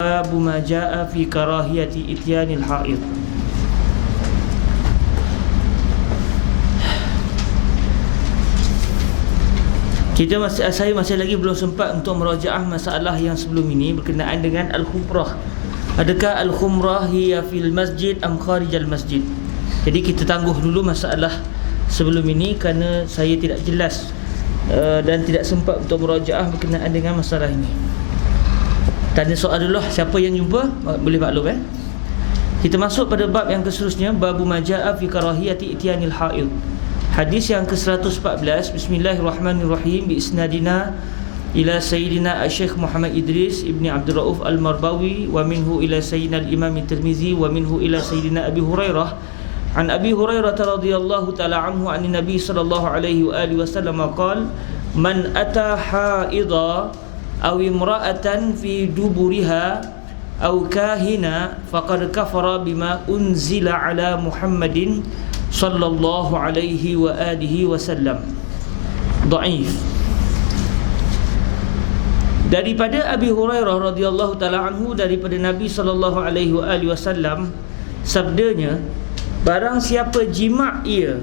Babu ma jaa fi karahiyati ityanil haid. Saya masih lagi belum sempat untuk merajaah masalah yang sebelum ini berkenaan dengan al-khumrah. Adakah al-khumrah hiya fil masjid am kharijal masjid? Jadi kita tangguh dulu masalah sebelum ini kerana saya tidak jelas dan tidak sempat untuk merajaah berkenaan dengan masalah ini. Tanya soal dulu, siapa yang jumpa boleh maklum Kita masuk pada bab yang seterusnya, babu majaa fi karahiyati ityanil haid. Hadis yang ke-114. Bismillahirrahmanirrahim. Bi isnadina ila sayyidina Syekh Muhammad Idris ibni Abdul Rauf Al-Marbawi wa minhu ila sayyidina Al-Imam Tirmizi wa minhu ila sayyidina Abi Hurairah an Abi Hurairah radhiyallahu ta'ala anhu an Nabi sallallahu alaihi wa alihi wasallam qala man ata haidha aw imra'atan fi duburiha aw kahina faqad kafara bima unzila ala Muhammadin sallallahu alaihi wa alihi wasallam. Dhaif. Daripada Abi Hurairah radhiyallahu taala anhu, daripada Nabi sallallahu alaihi wa alihi wasallam, sabdanya, barang siapa jima' ia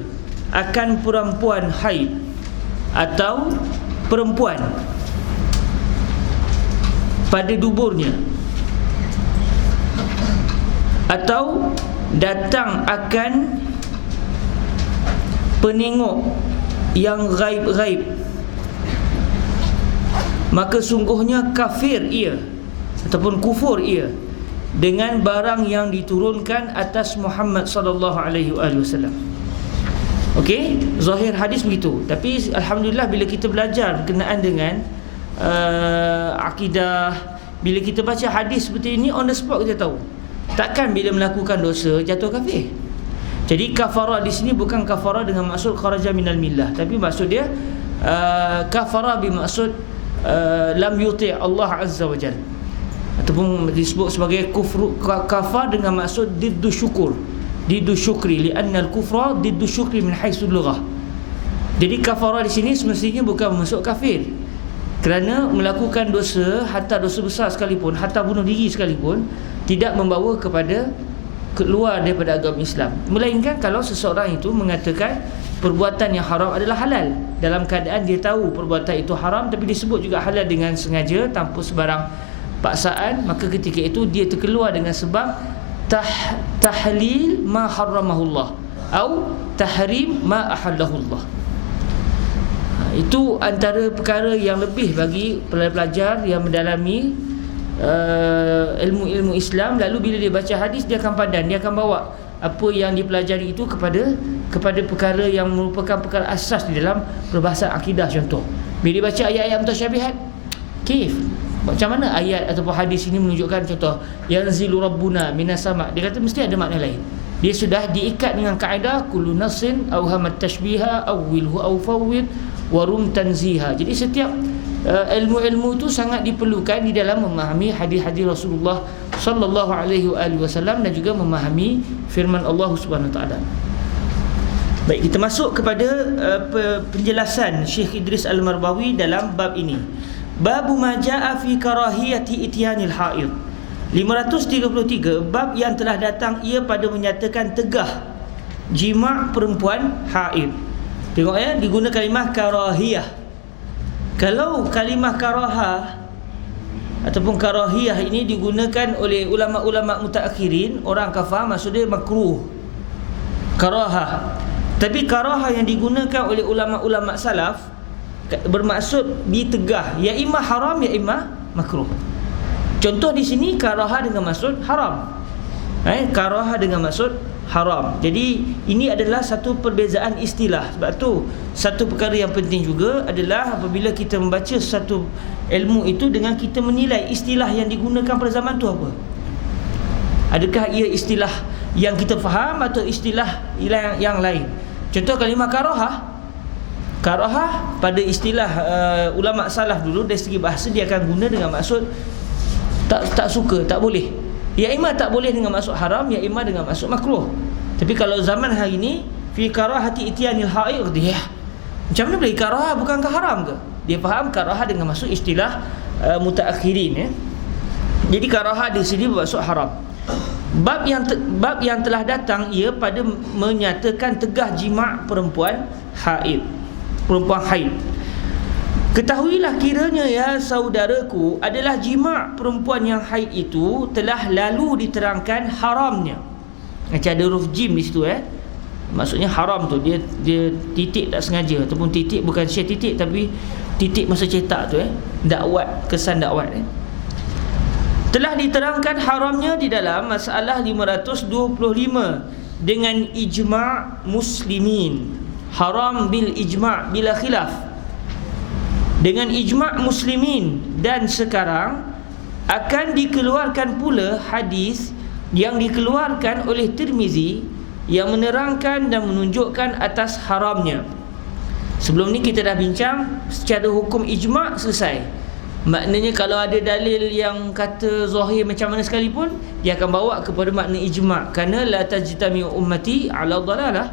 akan perempuan haid atau perempuan pada duburnya, atau datang akan penengok yang gaib-gaib, maka sungguhnya kafir ia ataupun kufur ia dengan barang yang diturunkan atas Muhammad sallallahu alaihi wasallam. Okey, zahir hadis begitu. Tapi alhamdulillah bila kita belajar berkenaan dengan akidah, bila kita baca hadis seperti ini, on the spot kita tahu takkan bila melakukan dosa jatuh kafir. Jadi kafara di sini bukan kafara dengan maksud kharaja minal millah, tapi maksud dia kafara bermaksud lam yuti' Allah azza wa jalla, ataupun disebut sebagai kufru kafar dengan maksud diddu syukur, diddu syukri, li'anna al-kufra diddu syukri min haitsu lughah. Jadi kafara di sini semestinya bukan bermaksud kafir, kerana melakukan dosa, hatta dosa besar sekalipun, hatta bunuh diri sekalipun, tidak membawa kepada keluar daripada agama Islam, melainkan kalau seseorang itu mengatakan perbuatan yang haram adalah halal dalam keadaan dia tahu perbuatan itu haram, tapi disebut juga halal dengan sengaja tanpa sebarang paksaan, maka ketika itu dia terkeluar dengan sebab tahlil ma haramahullah atau tahrim ma ahallahullah. Itu antara perkara yang lebih bagi pelajar yang mendalami ilmu-ilmu Islam. Lalu bila dia baca hadis, dia akan pandang, dia akan bawa apa yang dipelajari itu kepada perkara yang merupakan perkara asas di dalam perbahasan akidah. Contoh, bila dia baca ayat-ayat mutasyabihat, macam mana ayat ataupun hadis ini menunjukkan, contoh, yanzilu rabbuna minas sama', dia kata mesti ada makna lain. Dia sudah diikat dengan kaedah kullu nasin awhamat tashbiha awwilhu aw fawwid warum tanziha. Jadi setiap ilmu-ilmu itu sangat diperlukan di dalam memahami hadis-hadis Rasulullah sallallahu alaihi wasallam dan juga memahami firman Allah Subhanahu taala. Baik, kita masuk kepada penjelasan Syekh Idris Al-Marbawi dalam bab ini. Babu ma jaa fi karahiyati ityanil haid. 533, bab yang telah datang ia pada menyatakan tegah jima' perempuan haid. Tengok digunakan kalimah karahiyah. Kalau kalimah karahah ataupun karahiyah ini digunakan oleh ulama-ulama mutaakhirin, orang kafir, maksud dia makruh, karahah. Tapi karahah yang digunakan oleh ulama-ulama salaf bermaksud ditegah, ya imma haram ya imma makruh. Contoh di sini karahah dengan maksud haram. Karahah dengan maksud haram. Jadi ini adalah satu perbezaan istilah. Sebab tu satu perkara yang penting juga adalah apabila kita membaca satu ilmu itu, dengan kita menilai istilah yang digunakan pada zaman tu apa. Adakah ia istilah yang kita faham atau istilah yang lain. Contoh kalimah karahah. Karahah pada istilah ulama salaf dulu, dari segi bahasa dia akan guna dengan maksud tak suka, tak boleh. Ya imma tak boleh dengan maksud haram, ya imma dengan maksud makruh. Tapi kalau zaman hari ini, fi karahati ityanil haid, dia macam mana boleh karahah bukankah haram ke? Dia faham karahah dengan maksud istilah mutaakhirin Jadi karaha di sini bermaksud haram. Bab yang telah datang ia pada menyatakan tegah jima' perempuan haid. Perempuan haid. Ketahuilah kiranya ya saudaraku, adalah jima' perempuan yang haid itu telah lalu diterangkan haramnya. Macam ada huruf jim di situ Maksudnya haram tu dia titik tak sengaja, ataupun titik bukan share titik tapi titik masa cetak tu dakwat, kesan dakwat telah diterangkan haramnya di dalam masalah 525 dengan ijma' muslimin. Haram bil ijma' bila khilaf, dengan ijma' muslimin. Dan sekarang akan dikeluarkan pula hadis yang dikeluarkan oleh Tirmizi yang menerangkan dan menunjukkan atas haramnya. Sebelum ni kita dah bincang secara hukum ijma' selesai. Maknanya kalau ada dalil yang kata zahir macam mana sekalipun, dia akan bawa kepada makna ijma', kerana la tajtami ummati ala dhalalah.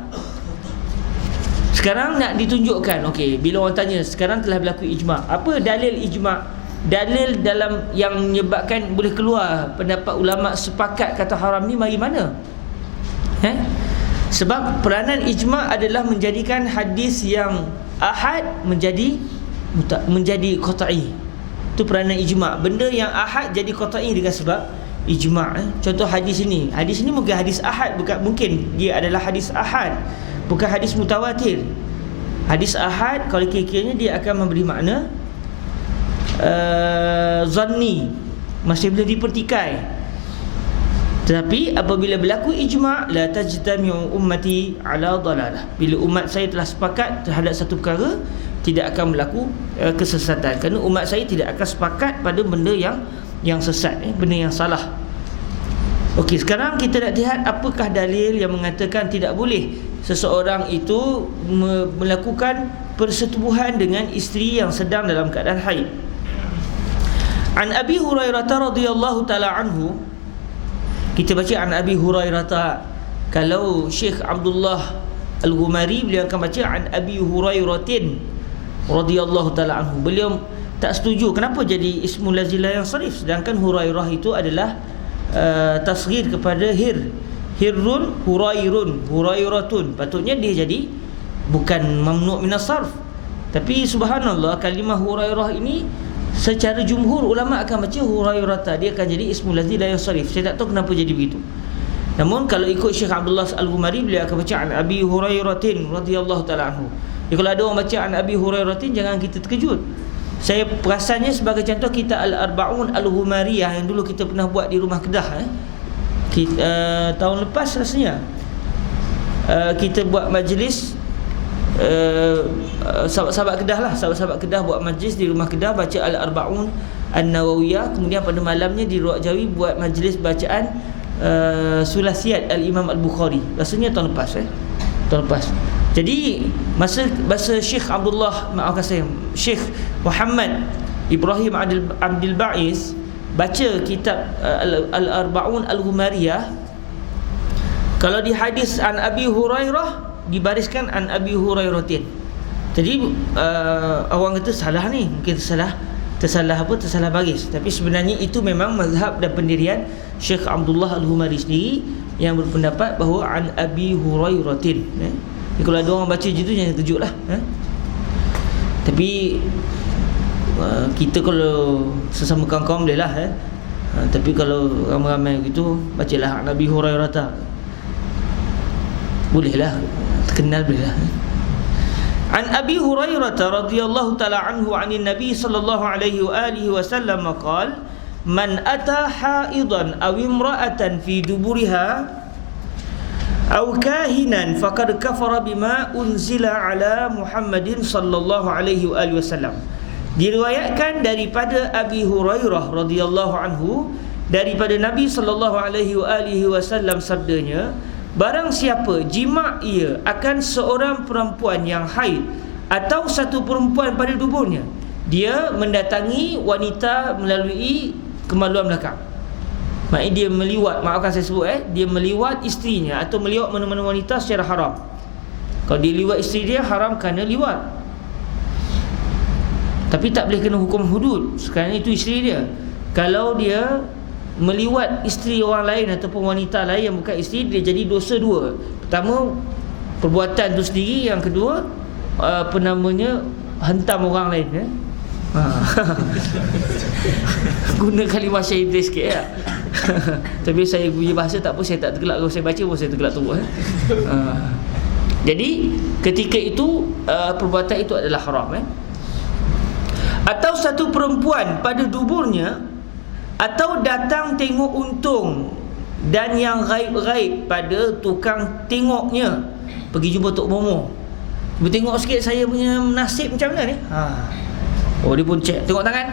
Sekarang nak ditunjukkan, okey, bila orang tanya sekarang telah berlaku ijma', apa dalil ijma'? Dalil dalam yang menyebabkan boleh keluar pendapat ulama sepakat kata haram ni mari mana? Sebab peranan ijma' adalah menjadikan hadis yang ahad menjadi qat'i. Itu peranan ijma'. Benda yang ahad jadi qat'i dengan sebab ijma'. Contoh hadis ini mungkin hadis ahad, bukan mungkin dia adalah hadis ahad, bukan hadis mutawatir. Hadis ahad kalau kira-kiranya dia akan memberi makna zanni, masih boleh dipertikai. Tetapi apabila berlaku ijma', la tajtami'u ummati ala dhalalah, bila umat saya telah sepakat terhadap satu perkara, tidak akan berlaku kesesatan, kerana umat saya tidak akan sepakat pada benda yang sesat, benda yang salah. Okey, sekarang kita nak lihat apakah dalil yang mengatakan tidak boleh seseorang itu melakukan persetubuhan dengan isteri yang sedang dalam keadaan haid. An Abi Hurairah radhiyallahu taala anhu, kita baca an Abi Hurairah. Kalau Syekh Abdullah Al-Ghumari, beliau akan baca an Abi Hurairatin radhiyallahu taala anhu. Beliau tak setuju kenapa jadi ismul lazil la yansarif, sedangkan Hurairah itu adalah tasghir kepada hirrun, hurairun, hurairatun. Patutnya dia jadi bukan mamnu' minas sarf. Tapi subhanallah, kalimah Hurairah ini secara jumhur ulama akan baca Hurairata, dia akan jadi ismul lazil la yansarif. Saya tak tahu kenapa jadi begitu. Namun kalau ikut Syekh Abdullah Al-Ghumari, beliau akan baca an Abi Hurairatin radhiyallahu taala anhu. Kalau ada orang baca an Abi Hurairatin, jangan kita terkejut. Saya perasannya sebagai contoh kita Al-Arba'un Al-Ghumariyah yang dulu kita pernah buat di rumah Kedah tahun lepas rasanya. Kita buat majlis sahabat-sahabat Kedah lah, sahabat-sahabat Kedah buat majlis di rumah Kedah, baca Al-Arba'un An-Nawawiyah. Kemudian pada malamnya di Ruak Jawi buat majlis bacaan Sulasiat Al-Imam Al-Bukhari. Rasanya tahun lepas tahun lepas. Jadi masa Syekh Abdullah, maafkan saya, Syekh Muhammad Ibrahim Abdul Ba'is baca kitab Al-Arba'un Al-Ghumariyah, kalau di hadis an Abi Hurairah dibariskan an Abi Hurairatin. Jadi orang kata salah ni, mungkin tersalah baris. Tapi sebenarnya itu memang mazhab dan pendirian Syekh Abdullah Al-Ghumari sendiri yang berpendapat bahawa an Abi Hurairatin. Jadi kalau ada orang baca gitu, jangan terkejut lah. Tapi kita kalau sesama kawan-kawan boleh lah. Tapi kalau ramai-ramai gitu, bacalah Nabi Hurairah, boleh lah, terkenal boleh lah. An Abi Hurairah radhiyallahu ta'ala anhu anin Nabi sallallahu alaihi wa alihi wasallam qala man ata haidan aw imra'atan fi duburiha aw kahinan faqad kafara bima unzila ala Muhammadin sallallahu alaihi wa alihi wasallam. Diriwayatkan daripada Abi Hurairah radhiyallahu anhu daripada Nabi sallallahu alaihi wa alihi wasallam sabdanya, barang siapa jima' ia akan seorang perempuan yang haid atau satu perempuan pada duburnya, dia mendatangi wanita melalui kemaluan belakang. Maknanya dia meliwat, maafkan saya sebut dia meliwat isterinya atau meliwat mana-mana wanita secara haram. Kalau dia liwat isteri dia, haram kerana liwat. Tapi tak boleh kena hukum hudud, sekarang itu isteri dia. Kalau dia meliwat isteri orang lain ataupun wanita lain yang bukan isteri, dia jadi dosa dua. Pertama, perbuatan tu sendiri. Yang kedua, hentam orang lain. Guna kalimah syaitan sikit ya. Tapi saya punya bahasa tak apa, saya tak tergelak. Kalau saya baca pun saya tergelak teruk. Jadi ketika itu perbuatan itu adalah haram. Atau satu perempuan pada duburnya, atau datang tengok untung dan yang gaib-gaib pada tukang tengoknya. Pergi jumpa Tok Momo, bertengok sikit saya punya nasib macam mana ni. Oh, dia pun cek, tengok tangan.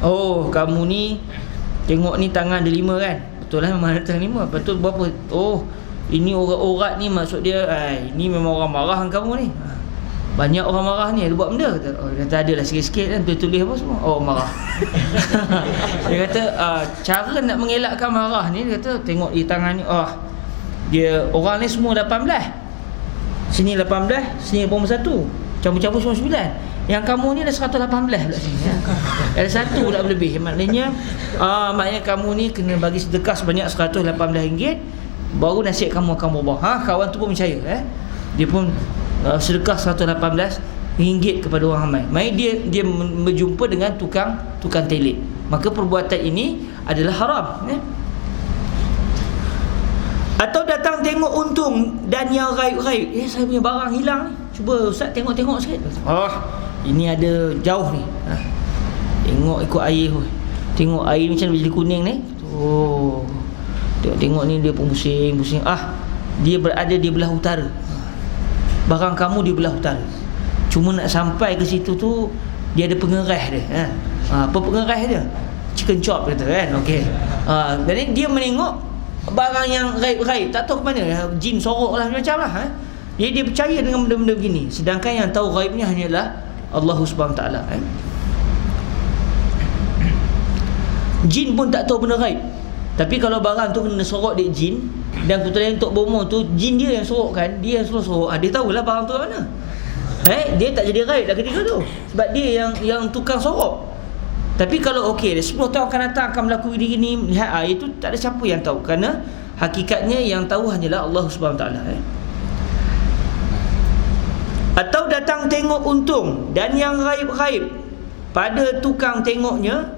Oh, kamu ni tengok ni tangan ada 5 kan. Betul lah, memang ada tangan 5. Betul berapa? Oh, ini urat-urat ni maksud dia, ini memang orang marah dengan kamu ni. Banyak orang marah ni, ada buat benda. Kata adalah sikit-sikit kan, tulis apa semua. Oh, marah. Dia kata cara nak mengelakkan marah ni, dia kata tengok di tangan ni, dia orang ni semua 18. Sini 18, sini 81. Campur-campur semua 9. Yang kamu ni dah 118 pula sini. Ada satu pula lebih. Maknanya kamu ni kena bagi sedekah sebanyak RM118, baru nasib kamu akan berubah. Kawan tu pun percaya. Dia pun sedekah RM118 kepada orang ramai. Mai dia berjumpa dengan tukang telit. Maka perbuatan ini adalah haram. Atau datang tengok untung dan yang gaib-gaib. Saya punya barang hilang ni. Cuba Ustaz tengok-tengok sikit. Ini ada jauh ni. Tengok ikut air. Tengok air macam jadi kuning ni. Tengok ni dia pun pusing. Dia berada di belah utara. Barang kamu di belah utara. Cuma nak sampai ke situ tu, dia ada pengeras dia. Apa pengeras dia? Chicken chop kata kan. Okey. Jadi dia menengok barang yang gaib-gaib, tak tahu ke mana. Jin sorok lah macam lah. Dia percaya dengan benda-benda begini. Sedangkan yang tahu gaibnya hanyalah Allah Subhanahu Taala. Jin pun tak tahu benda gaib. Tapi kalau barang tu kena sorok dek jin, dan kebetulan Tok Bomo tu jin dia yang sorokkan, dia yang sorok. Dia tahulah barang tu kat mana. Dia tak jadi gaib dah ketika tu, sebab dia yang tukang sorok. Tapi kalau 10 tahun akan datang akan berlaku gini-gini, lihat itu tak ada siapa yang tahu, kerana hakikatnya yang tahu hanyalah Allah Subhanahu Taala. Atau datang tengok untung dan yang gaib-gaib pada tukang tengoknya,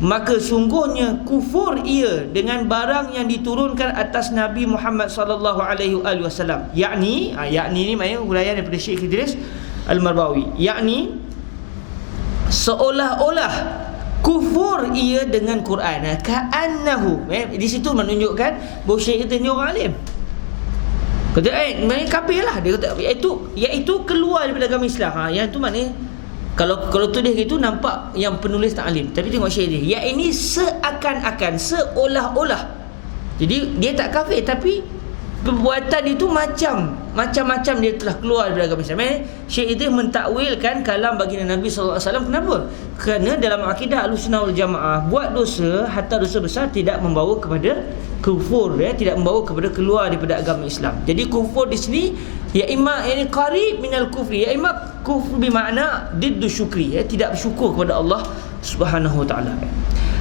maka sungguhnya kufur ia dengan barang yang diturunkan atas Nabi Muhammad sallallahu alaihi wasallam. Yakni ni maknanya huraian daripada Syekh Idris Al-Marbawi. Yakni seolah-olah kufur ia dengan Quran. Ka'annahu, di situ menunjukkan bahawa Syekh Idris ni orang alim. Kata maknanya kafir lah. Dia kata iaitu keluar daripada agama Islam. Yang tu maknanya kalau tulis gitu nampak yang penulis tak alim. Tapi tengok Syekh dia, yang ini seakan-akan, seolah-olah. Jadi dia tak kafir, tapi perbuatan itu macam-macam dia telah keluar daripada agama Islam. Syekh itu mentakwilkan kalam baginda Nabi sallallahu alaihi wasallam. Kenapa? Kerana dalam akidah Ahlussunnah wal Jamaah, buat dosa, hatta dosa besar, tidak membawa kepada kufur, tidak membawa kepada keluar daripada agama Islam. Jadi kufur di sini ya imma qarib minal kufri, ya imma kufur bermakna diddu syukri, tidak bersyukur kepada Allah Subhanahu wa taala.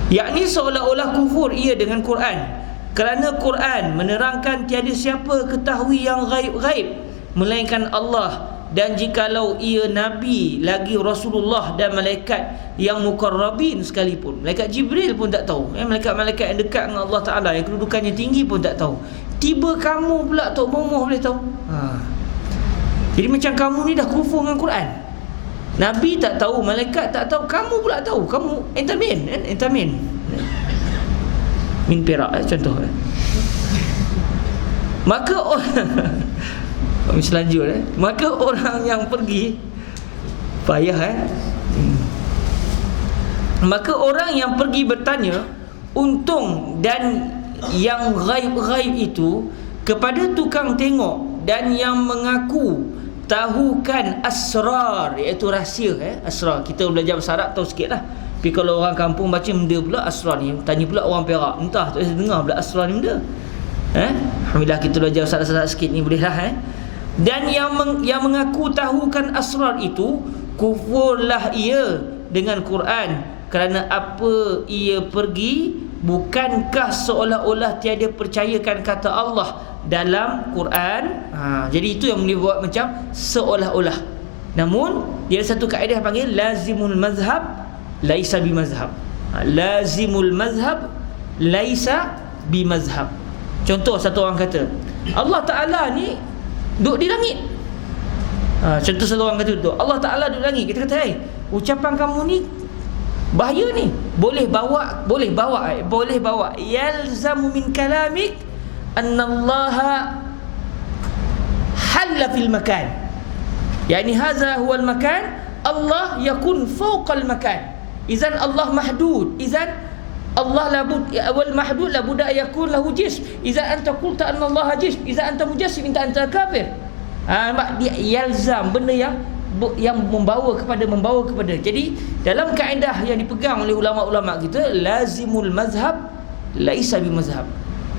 Yakni seolah-olah kufur ia dengan Quran. Kerana Quran menerangkan tiada siapa ketahui yang gaib-gaib melainkan Allah, dan jikalau ia Nabi lagi Rasulullah dan malaikat yang mukarrabin sekalipun, malaikat Jibril pun tak tahu, malaikat-malaikat yang dekat dengan Allah Ta'ala yang kedudukannya tinggi pun tak tahu. Tiba kamu pula Tok Momo boleh tahu. Jadi macam kamu ni dah kufur dengan Quran. Nabi tak tahu, malaikat tak tahu, kamu pula tahu. Kamu entamin min perak contoh. Maka selanjutnya, maka orang yang pergi payah maka orang yang pergi bertanya untung dan yang gaib-gaib itu kepada tukang tengok dan yang mengaku tahukan asrar, iaitu rahsia. Asrar, kita belajar bahasa Arab tahu sikit lah. Tapi kalau orang kampung baca benda pula asrar ni, tanya pula orang Perak, entah tak dengar pula asrar ni benda. Alhamdulillah kita belajar salah-salah sikit ni, boleh lah. Dan yang mengaku tahukan asrar itu, kufurlah ia dengan Quran, kerana apa ia pergi bukankah seolah-olah tiada percayakan kata Allah dalam Quran? Jadi itu yang dibuat macam seolah-olah. Namun dia ada satu kaedah panggil lazimul mazhab laisa bimazhab. Lazimul mazhab laisa bimazhab. Contoh, satu orang kata Allah Ta'ala ni duduk di langit. Contoh satu orang kata tu, Allah Ta'ala duduk di langit. Kita kata, ucapan kamu ni bahaya ni. Boleh bawa yalzamu min kalamik annallaha halla fil makan. Yani hadha huwa al makan, Allah yakun fawqa al makan. Izan Allah mahdud. Izan Allah wal mahdud la budda yakun lahu jism. Izan anta qulta anna Allah jism, izan anta mujassim, anta kafir. Dia yalzam, benda yang membawa kepada. Jadi dalam kaedah yang dipegang oleh ulama-ulama kita, lazimul mazhab laisa bimazhab.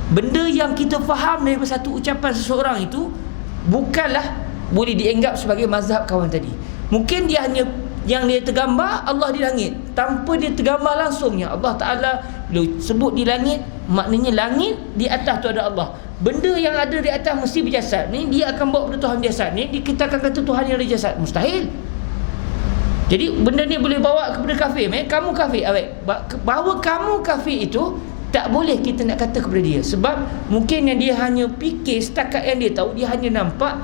Benda yang kita faham daripada satu ucapan seseorang itu bukanlah boleh dianggap sebagai mazhab kawan tadi. Mungkin dia hanya yang dia tergambar Allah di langit, tanpa dia tergambar langsungnya Allah Ta'ala bila sebut di langit, maknanya langit di atas tu ada Allah. Benda yang ada di atas mesti berjasad. Ni dia akan bawa pada Tuhan berjasad. Ni kita akan kata Tuhan yang ada jasad. Mustahil. Jadi benda ni boleh bawa kepada kafir. Kamu kafir. Bahawa kamu kafir itu tak boleh kita nak kata kepada dia. Sebab mungkin yang dia hanya fikir, setakat yang dia tahu, dia hanya nampak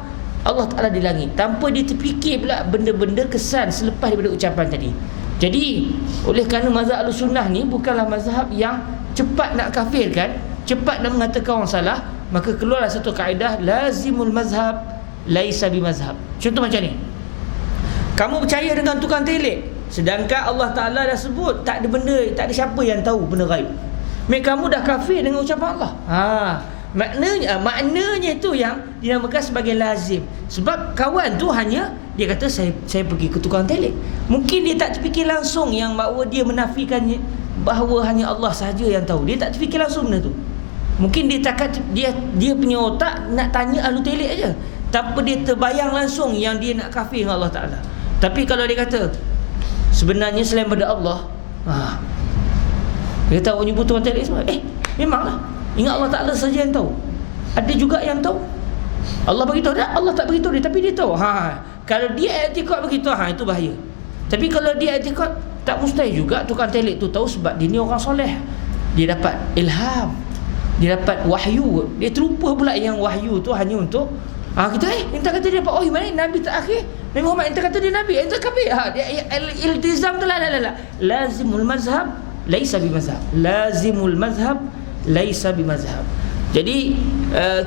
Allah Ta'ala di langit, tanpa dia terfikir pula benda-benda kesan selepas daripada ucapan tadi. Jadi oleh kerana mazhab Ahlussunnah ni bukanlah mazhab yang cepat nak kafirkan, cepat nak mengatakan orang salah, maka keluarlah satu kaedah lazimul mazhab laisa bimazhab. Contoh macam ni, kamu percaya dengan tukang telik, sedangkan Allah Ta'ala dah sebut tak ada benda, tak ada siapa yang tahu benda gaib. Kamu dah kafir dengan ucapan Allah. Maknanya itu yang dinamakan sebagai lazim. Sebab kawan tu hanya dia kata saya pergi ke tukang telik. Mungkin dia tak terfikir langsung yang bahawa dia menafikannya, bahawa hanya Allah sahaja yang tahu. Dia tak terfikir langsung benda tu. Mungkin dia punya otak nak tanya ahlu telik aja, tanpa dia terbayang langsung yang dia nak kafir dengan Allah Ta'ala. Tapi kalau dia kata sebenarnya selain pada Allah, dia tahu nyebut tukang telik semua, memanglah ingat Allah Ta'ala saja yang tahu. Ada juga yang tahu. Allah beritahu dia, Allah tak beritahu dia, tapi dia tahu. Kalau dia i'tikad begitu, itu bahaya. Tapi kalau dia i'tikad, tak mustahil juga tukang telik tu tahu, sebab dia ni orang soleh. Dia dapat ilham, dia dapat wahyu. Dia terlupa pula yang wahyu tu hanya untuk kita entah kata dia dapat wahyu mana Nabi terakhir Nabi Muhammad, entah kata dia Nabi, entah kafir. Iltizam tu la. Lazimul mazhab laisa bimazhab. Lazimul mazhab laisa bimazhab. Jadi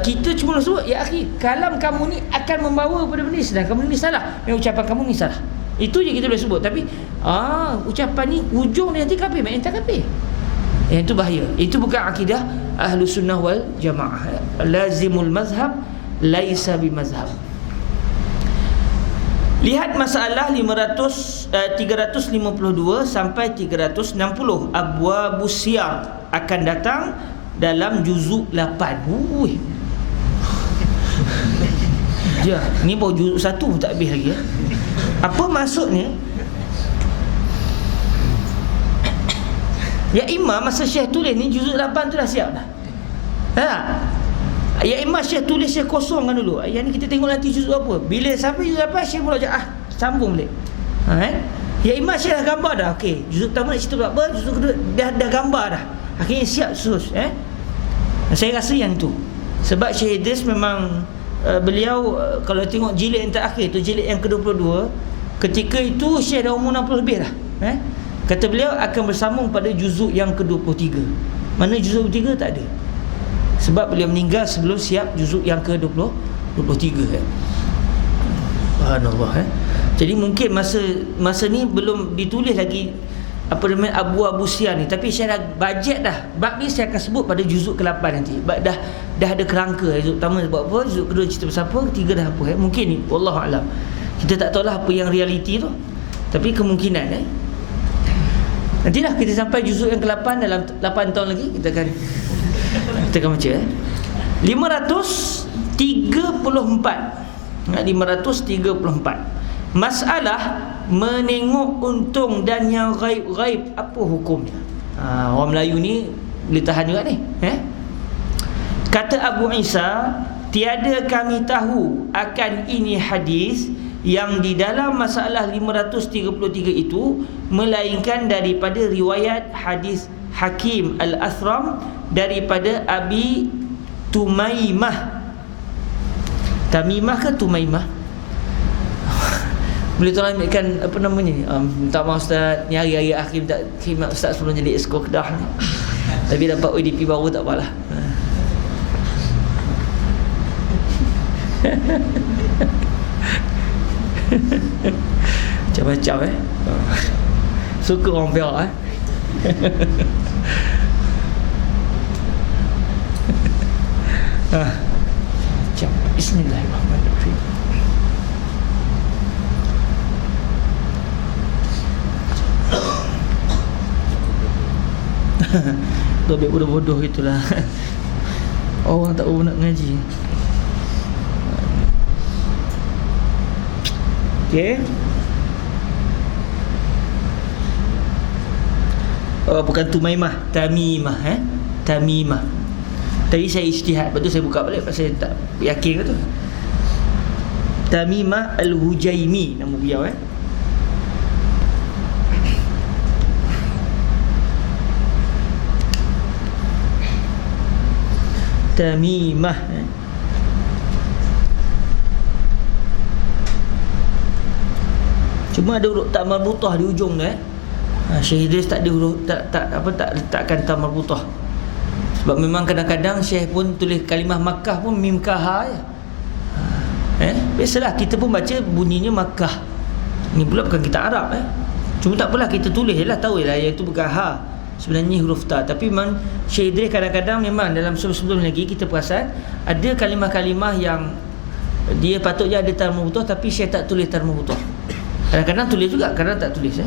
kita cuma sebut, ya akhi, kalam kamu ni akan membawa pada benda ni, sedangkan benda ni salah. Ucapan kamu ni salah. Itu je kita boleh sebut. Tapi ucapan ni ujung dia nanti kafir, entah kafir. Yang itu bahaya. Itu bukan akidah Ahlussunnah wal Jamaah. Lazimul mazhab laisa bimazhab. Lihat masalah 352 sampai 360. Abwabus Siyar akan datang dalam juzuk 8. Ni baru juzuk 1 tak habis lagi. Apa maksudnya? Ya Imam masa Syekh tulis ni juzuk 8 tu dah siap dah. Ya Imam Syekh tulis, Syekh kosongkan dulu. Yang ni kita tengok nanti juzuk apa. Bila sampai juzuk 8 Syekh mula sambung balik. Ya Imam Syekh dah gambar dah. Okey, juzuk pertama nak cerita apa, juzuk kedua dah gambar dah. Akhirnya siap terus. Saya rasa yang tu. Sebab Syekh Idris memang beliau kalau tengok jilid yang terakhir tu, jilid yang ke-22, ketika itu Syekh dah umur 60 lebih dah. Kata beliau akan bersambung pada juzuk yang ke-23. Mana juzuk 23 tak ada. Sebab beliau meninggal sebelum siap juzuk yang ke-23. Subhanallah. Jadi mungkin masa ni belum ditulis lagi apa namanya Abwabus Siyar ni, tapi saya dah bajet dah. Bab ni saya akan sebut pada juzuk ke-8 nanti. Bab dah ada kerangka. Juzuk pertama buat apa, juzuk kedua cerita pasal apa, ketiga dah apa. Mungkin ni wallahu alam. Kita tak tahulah apa yang realiti tu. Tapi kemungkinan nantilah kita sampai juzuk yang ke-8 dalam 8 tahun lagi kita akan baca 534. 534. Masalah menengok untung dan yang gaib-gaib, apa hukumnya? Orang Melayu ni boleh tahan juga ni. Kata Abu Isa, tiada kami tahu akan ini hadis yang di dalam masalah 533 itu melainkan daripada riwayat hadis Hakim Al-Athram daripada Abi Tumaimah. Tamimah ke Tumaimah? Boleh tolong ambilkan apa namanya ni? Minta maaf Ustaz, ni hari-hari akhir tak khidmat Ustaz sebelum jadi exco Kedah ni. Tapi dapat ODP baru tak apalah. Macam-macam suka orang Perak macam Bismillahirrahmanirrahim. Tobek bodoh-bodoh gitulah. Orang tak tahu nak ngaji. Okey. Oh, bukan Tumaimah, Tamimah. Tamimah. Tadi saya ijtihad, lepas tu saya buka balik pasal saya tak yakin ke tu. Tamimah Al-Hujaimi nama beliau Tamimah cuma ada huruf tak marbutah di ujung tu Syekh Idris tak ada huruf tak letakkan ta marbutah. Sebab memang kadang-kadang Syekh pun tulis kalimah Makkah pun mim kah biasalah kita pun baca bunyinya Makkah. Ni pula bukan kita Arab Cuma tak apalah, kita tulis je lah, tahu lah iaitu bukan ha. Sebenarnya huruf ta. Tapi memang Syekh Idris kadang-kadang memang dalam sebelum lagi kita perasan ada kalimah-kalimah yang dia patutnya ada ta marbutah tapi Syekh tak tulis ta marbutah. Kadang-kadang tulis juga, kadang tak tulis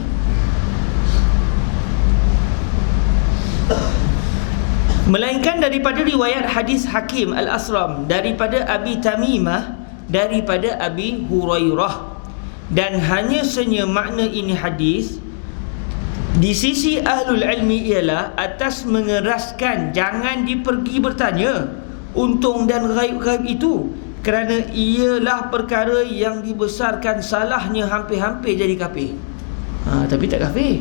Melainkan daripada riwayat hadis Hakim Al-Asram daripada Abi Tamimah daripada Abi Hurairah. Dan hanya senya makna ini hadis di sisi ahlul ilmi ialah atas mengeraskan jangan dipergi bertanya untung dan ghaib-ghaib itu, kerana ialah perkara yang dibesarkan salahnya hampir-hampir jadi kafir. Tapi tak kafir.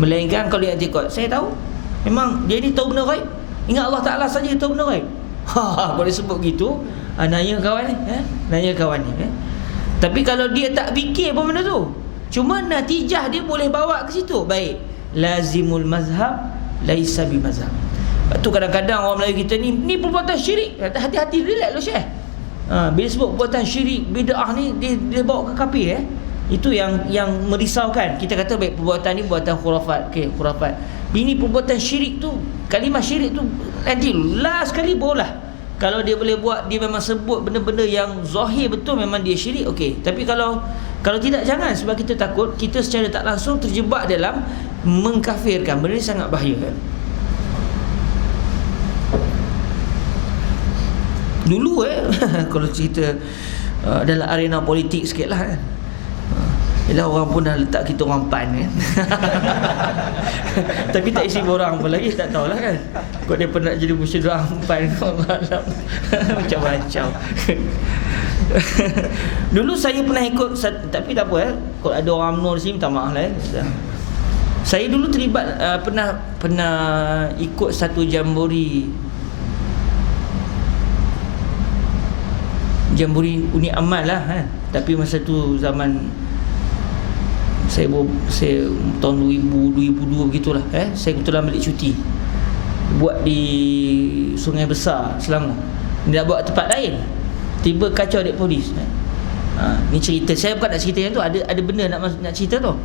Melainkan kalau dia i'tikad, saya tahu memang dia ni tahu benda ghaib. Ingat Allah Ta'ala saja tahu benda ghaib. Kalau disebut gitu, nanya kawan ni, nanya kawan ni. Tapi kalau dia tak fikir pun benda tu, cuma natijah dia boleh bawa ke situ, baik. Lazimul mazhab laisa bi mazhab. Lepas tu kadang-kadang orang Melayu kita ni perbuatan syirik. Hati-hati, relax lo Syekh. Bila sebut perbuatan syirik, bid'ah ni dia bawa ke kafir Itu yang merisaukan. Kita kata baik perbuatan ni perbuatan khurafat. Okey, khurafat. Ini perbuatan syirik tu, kalimah syirik tu nanti last sekali boleh. Kalau dia boleh buat, dia memang sebut benda-benda yang zahir betul, memang dia syirik, okey. Tapi kalau tidak, jangan. Sebab kita takut kita secara tak langsung terjebak dalam mengkafirkan. Benda ni sangat bahaya Dulu kalau cerita dalam arena politik sikit lah Yelah, orang pun dah letak kita orang PAN Tapi tak isi orang pun lagi, tak tahulah kan. Kau dia pernah jadi musyid orang PAN macam-macam. Dulu saya pernah ikut, tapi tak apa kalau ada orang UMNO di sini minta maaf lah Saya dulu terlibat pernah ikut satu jambori Uni Amal lah Tapi masa tu zaman saya tahun 2002 begitulah saya kebetulan balik cuti buat di Sungai Besar Selangor. Dia nak buat tempat lain, tiba kacau dek polis. Ni cerita saya, bukan nak cerita yang tu, ada benda nak cerita tu.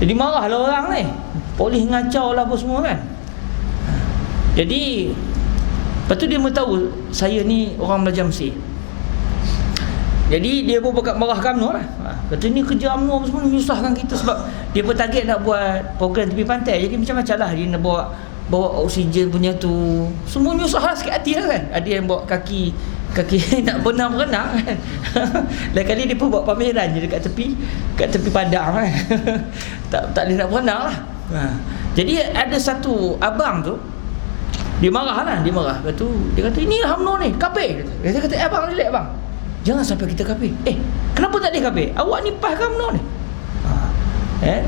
Jadi marahlah orang ni, polis ngacau lah apa semua kan. Jadi lepas tu dia tahu saya ni orang belajar Mesir. Jadi dia pun bukan marahkan UMNO lah. Kata ni kerja UMNO semua menyusahkan kita. Sebab dia pun target nak buat program tepi pantai. Jadi macam-macam lah. Dia nak bawa oksigen punya tu. Semua nyusah lah sikit hati lah kan. Ada yang bawa kaki nak berenang kan. Lain kali dia pun buat pameran je dekat tepi padang kan. tak boleh nak berenang lah. Jadi ada satu abang tu, Dia marah lah, dia marah. Lepas tu dia kata, inilah UMNO ni, kafir. Dia kata, abang, relax abang, jangan sampai kita kafir. Kenapa tak ada kafir? Awak ni PAS ke UMNO ni?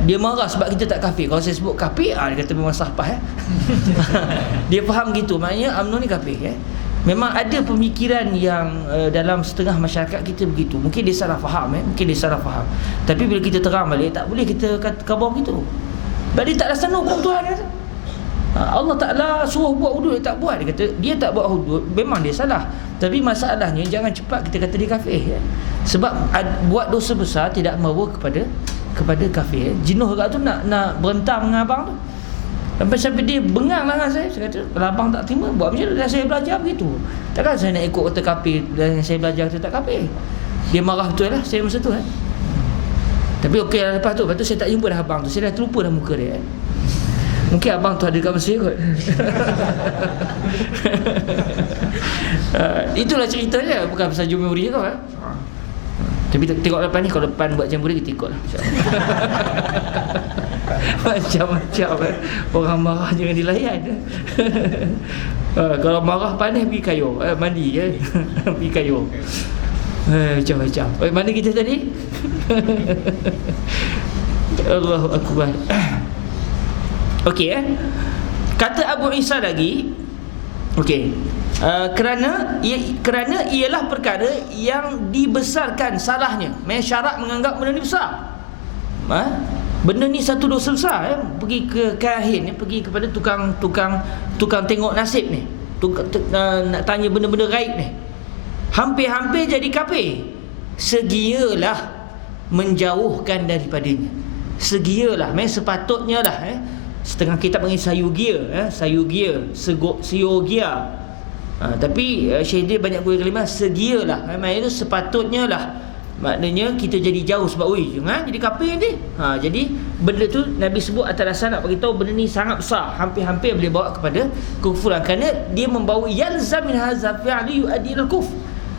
Dia marah sebab kita tak kafir. Kalau saya sebut kafir, dia kata memang sah PAS. Dia faham gitu, maknanya UMNO ni kafir. Memang ada pemikiran yang dalam setengah masyarakat kita begitu. Mungkin dia salah faham, mungkin dia salah faham. Tapi bila kita terang balik, tak boleh kita khabar begitu. Sebab dia tak laksana hukum Tuhan, dia kata. Allah Ta'ala suruh buat hudud, dia tak buat. Dia kata dia tak buat hudud, memang dia salah. Tapi masalahnya jangan cepat kita kata dia kafir. Sebab buat dosa besar tidak membawa kepada kafir. Jenuh kat tu nak berentang dengan abang tu. Sampai dia bengang lah dengan saya. Saya kata, kalau abang tak terima, buat macam mana? Dan saya belajar begitu. Takkan saya nak ikut kata kafir dan saya belajar kata tak kafir. Dia marah betul lah saya masa tu. Tapi okey lah, lepas tu saya tak jumpa dah abang tu. Saya dah terlupa dah muka dia. Mungkin abang tu ada kat Mesir kot. Itulah ceritanya. Bukan pasal jumuri tu. Tapi tengok depan ni, kalau depan buat jamburi, kita ikut lah. Macam-macam orang marah jangan dilayan. Kalau marah panas pergi kayu, mandi pergi kayu. Macam-macam. Mana kita tadi? Allahu Akbar. Okey, kata Abu Isa lagi, okey, kerana ialah perkara yang dibesarkan salahnya. Syarak menganggap benda ni besar. Benda ni satu dosa besar. Pergi ke kahin, pergi kepada tukang tengok nasib ni, nak tanya benda-benda gaib ni, hampir-hampir jadi kafir. Segialah menjauhkan daripadanya. Segialah, sepatutnya lah. Setengah kitab panggil sayugia, siogia. Tapi Syekh dia banyak guna kalimah segialah. Maknanya itu sepatutnya lah. Maknanya kita jadi jauh sebab jangan jadi kafir nanti. Jadi benda tu Nabi sebut atas dasar nak bagi tahu benda ni sangat besar, hampir-hampir boleh bawa kepada kekufuran kerana dia membawa yalzam min hadza fi'li yuaddi ila al-kufr.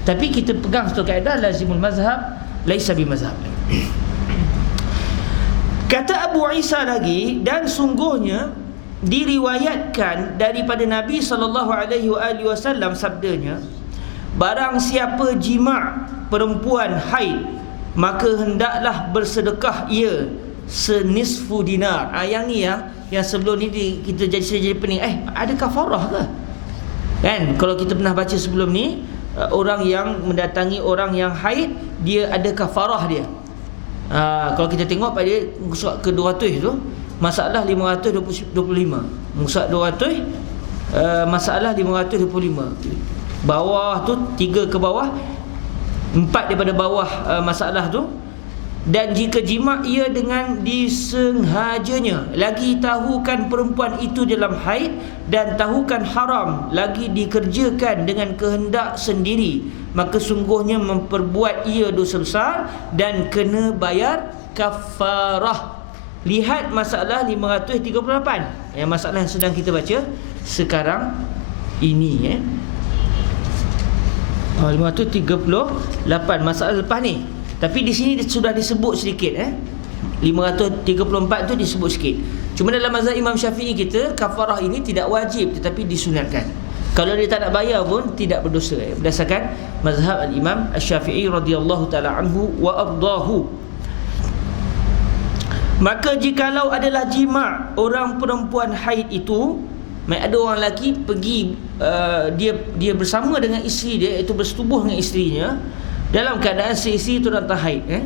Tapi kita pegang satu kaedah lazimul mazhab laisa bi mazhab. Kata Abu Isa lagi, dan sungguhnya diriwayatkan daripada Nabi SAW sabdanya, barang siapa jima' perempuan haid, maka hendaklah bersedekah ia senisfu dinar. Yang ni yang sebelum ni kita jadi pening. Ada kafarah ke? Kan kalau kita pernah baca sebelum ni, orang yang mendatangi orang yang haid, dia ada kafarah dia. Kalau kita tengok pada muka ke 200 tu, masalah 525. Muka 200, masalah 525. Bawah tu 3 ke bawah, 4 daripada bawah masalah tu. Dan jika jima' ia dengan disengajanya, lagi tahukan perempuan itu dalam haid, dan tahukan haram, lagi dikerjakan dengan kehendak sendiri, maka sungguhnya memperbuat ia dosa besar dan kena bayar kafarah. Lihat masalah 538, masalah yang sedang kita baca sekarang ini. 538 masalah lepas ni. Tapi di sini sudah disebut sedikit 534 tu disebut sikit. Cuma dalam mazhab Imam Syafi'i kita, kafarah ini tidak wajib tetapi disunatkan. Kalau dia tak nak bayar pun tidak berdosa, berdasarkan mazhab al-Imam Asy-Syafi'i radhiyallahu taala anhu wa ardahu. Maka jikalau adalah jima' orang perempuan haid itu, ada orang lelaki pergi dia bersama dengan isteri dia, iaitu bersetubuh dengan isterinya dalam keadaan si isteri itu datang haid,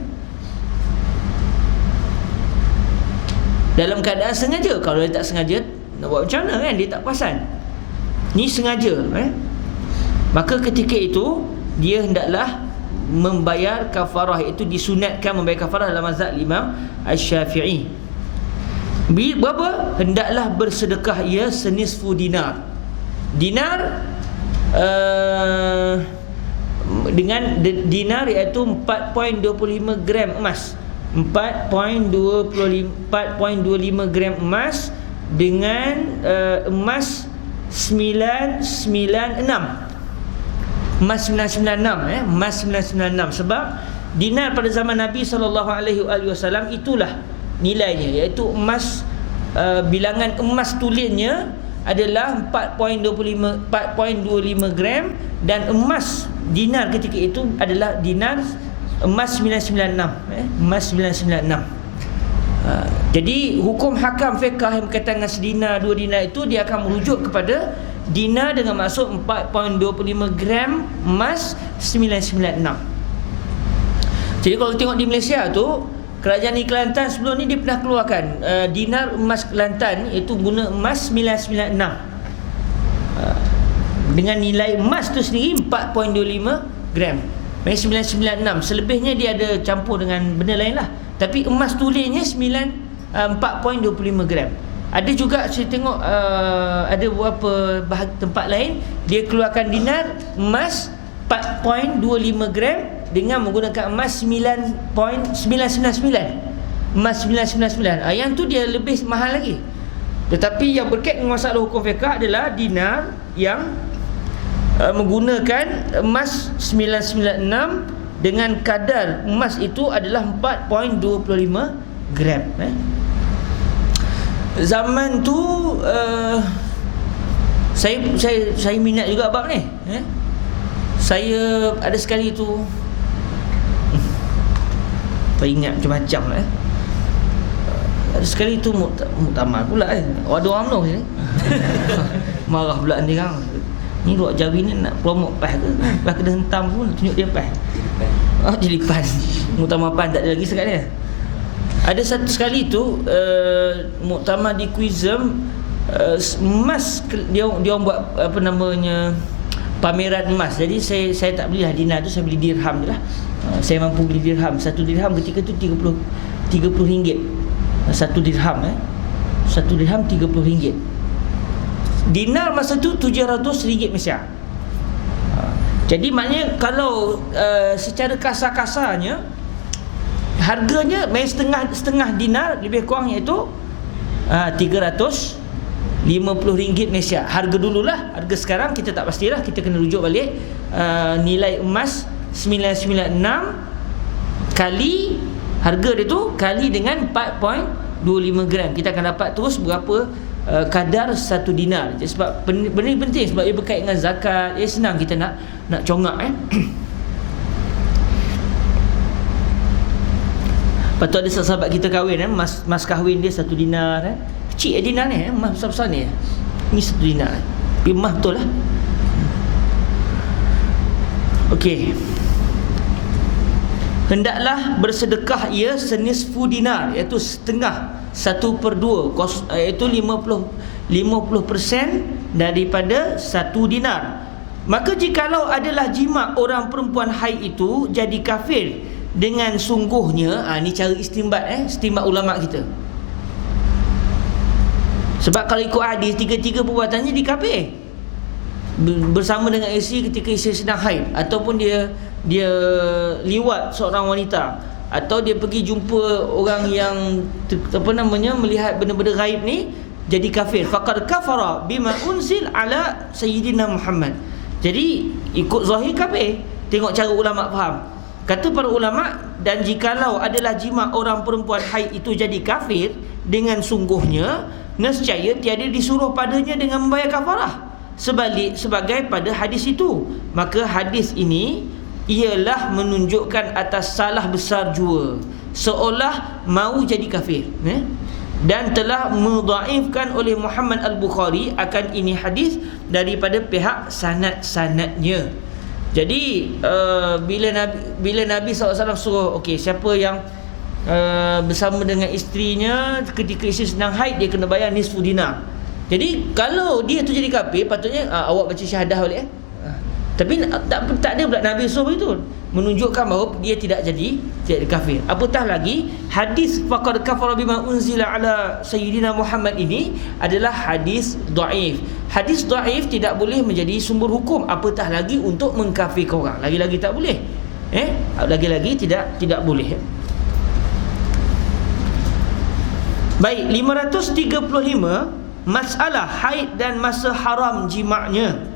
dalam keadaan sengaja. Kalau dia tak sengaja, nak buat macam mana kan? Dia tak perasan. Ni sengaja, maka ketika itu dia hendaklah membayar kafarah, iaitu disunatkan membayar kafarah dalam mazhab Imam Asy-Syafi'i. Berapa? Hendaklah bersedekah ia senisfu dinar. Dinar dengan dinar iaitu 4.25 gram emas. 4.25 gram emas dengan emas 996. Emas 996 emas 996. Sebab dinar pada zaman Nabi SAW itulah nilainya, iaitu emas bilangan emas tulennya adalah 4.25 gram, dan emas dinar ketika itu adalah dinar emas 996, emas 996. Jadi hukum hakam fiqh yang berkaitan dengan sedinar, 2 dinar itu dia akan merujuk kepada dinar dengan maksud 4.25 gram emas 996. Jadi kalau tengok di Malaysia tu, Kerajaan Negeri Kelantan sebelum ni dia pernah keluarkan dinar emas Kelantan iaitu guna emas 996 dengan nilai emas tu sendiri 4.25 gram. Maksudnya 996. Selebihnya dia ada campur dengan benda lain lah. Tapi emas tulisnya 4.25 gram. Ada juga saya tengok ada beberapa tempat lain dia keluarkan dinar emas 4.25 gram dengan menggunakan emas 9.999. Emas 999. Yang tu dia lebih mahal lagi. Tetapi yang berkait dengan masalah hukum fiqh adalah dinar yang menggunakan emas 996 dengan kadar emas itu adalah 4.25 gram. Zaman tu saya minat juga bab ni. Saya ada sekali tu teringat macam-macam lah. Ada sekali tu muktamar pula ada orang tu ni. Marah pula ni kan. Ni luak jari ni nak promote PAS ke? PAS kena hentam pun tunjuk dia PAS. Jadi PAS. Muktamar PAS tak ada lagi sekat dia. Ada satu sekali tu muktamar di Kuizem, emas dia orang buat apa namanya pameran emas. Jadi saya tak belilah dinar tu, saya beli dirham je lah. Saya mampu beli dirham. Satu dirham ketika tu 30 ringgit. Satu dirham Satu dirham 30 ringgit. Dinar masa tu 700 ringgit Malaysia. Jadi maknanya kalau secara kasar-kasarnya harganya main setengah dinar lebih kurang iaitu 350 ringgit Malaysia. Harga dululah, harga sekarang kita tak pastilah, kita kena rujuk balik nilai emas 996 kali harga dia tu kali dengan 4.25 gram. Kita akan dapat terus berapa kadar satu dinar. Jadi sebab benda ni penting sebab ia berkait dengan zakat. Senang kita nak congak Lepas tu ada sahabat kita kahwin mas kahwin dia 1 dinar kecil dinar ni emas besar-besar ni. Ni 1 dinar. Tapi emas betul lah. Okey. Hendaklah bersedekah ia senisfu dinar, iaitu setengah 1/2, iaitu 50% daripada 1 dinar. Maka jikalau adalah jima orang perempuan haid itu jadi kafir dengan sungguhnya, ni cara istimbat ulama kita. Sebab kalau ikut hadis, tiga-tiga perbuatannya dikafir. Bersama dengan isteri ketika isteri sedang haid, ataupun dia liwat seorang wanita, atau dia pergi jumpa orang yang melihat benda-benda gaib ni, jadi kafir. Faqad kafara bima unzil ala sayyidina Muhammad. Jadi ikut zahir kafir. Tengok cara ulama faham. Kata para ulama, dan jikalau adalah jima orang perempuan haid itu jadi kafir dengan sungguhnya, nescaya tiada disuruh padanya dengan membayar kafarah sebagai pada hadis itu. Maka hadis ini ialah menunjukkan atas salah besar jua, seolah mahu jadi kafir, dan telah mudhaifkan oleh Muhammad Al-Bukhari akan ini hadis daripada pihak sanad-sanadnya. Jadi bila Nabi SAW suruh, okey, siapa yang bersama dengan isterinya ketika isteri sedang haid, dia kena bayar nisfu dinar. Jadi kalau dia tu jadi kafir, patutnya awak baca syahadah balik. Tapi tak ada pula Nabi suruh begitu, menunjukkan bahawa dia tidak jadi kafir. Apatah lagi hadis faqad kafara bima unzila ala sayyidina Muhammad ini adalah hadis dhaif. Hadis dhaif tidak boleh menjadi sumber hukum, apatah lagi untuk mengkafirkan orang. Lagi-lagi tak boleh. Lagi-lagi tidak boleh. Baik, 535 masalah haid dan masa haram jimaknya.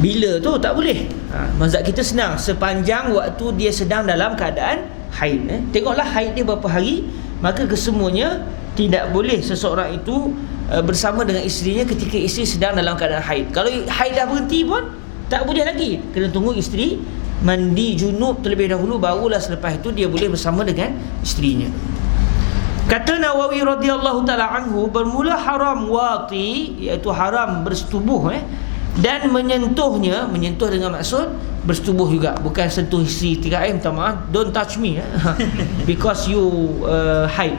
Bila tu tak boleh. Mazhab kita senang, sepanjang waktu dia sedang dalam keadaan haid. Tengoklah haid dia berapa hari, maka kesemuanya tidak boleh seseorang itu bersama dengan isterinya ketika isteri sedang dalam keadaan haid. Kalau haid dah berhenti pun tak boleh lagi, kena tunggu isteri mandi junub terlebih dahulu, barulah selepas itu dia boleh bersama dengan isterinya. Kata Nawawi radhiyallahu taala anhu, bermula haram wati, iaitu haram bersetubuh dan menyentuhnya, menyentuh dengan maksud bersetubuh juga, bukan sentuh isteri. Minta maaf, don't touch me because you haid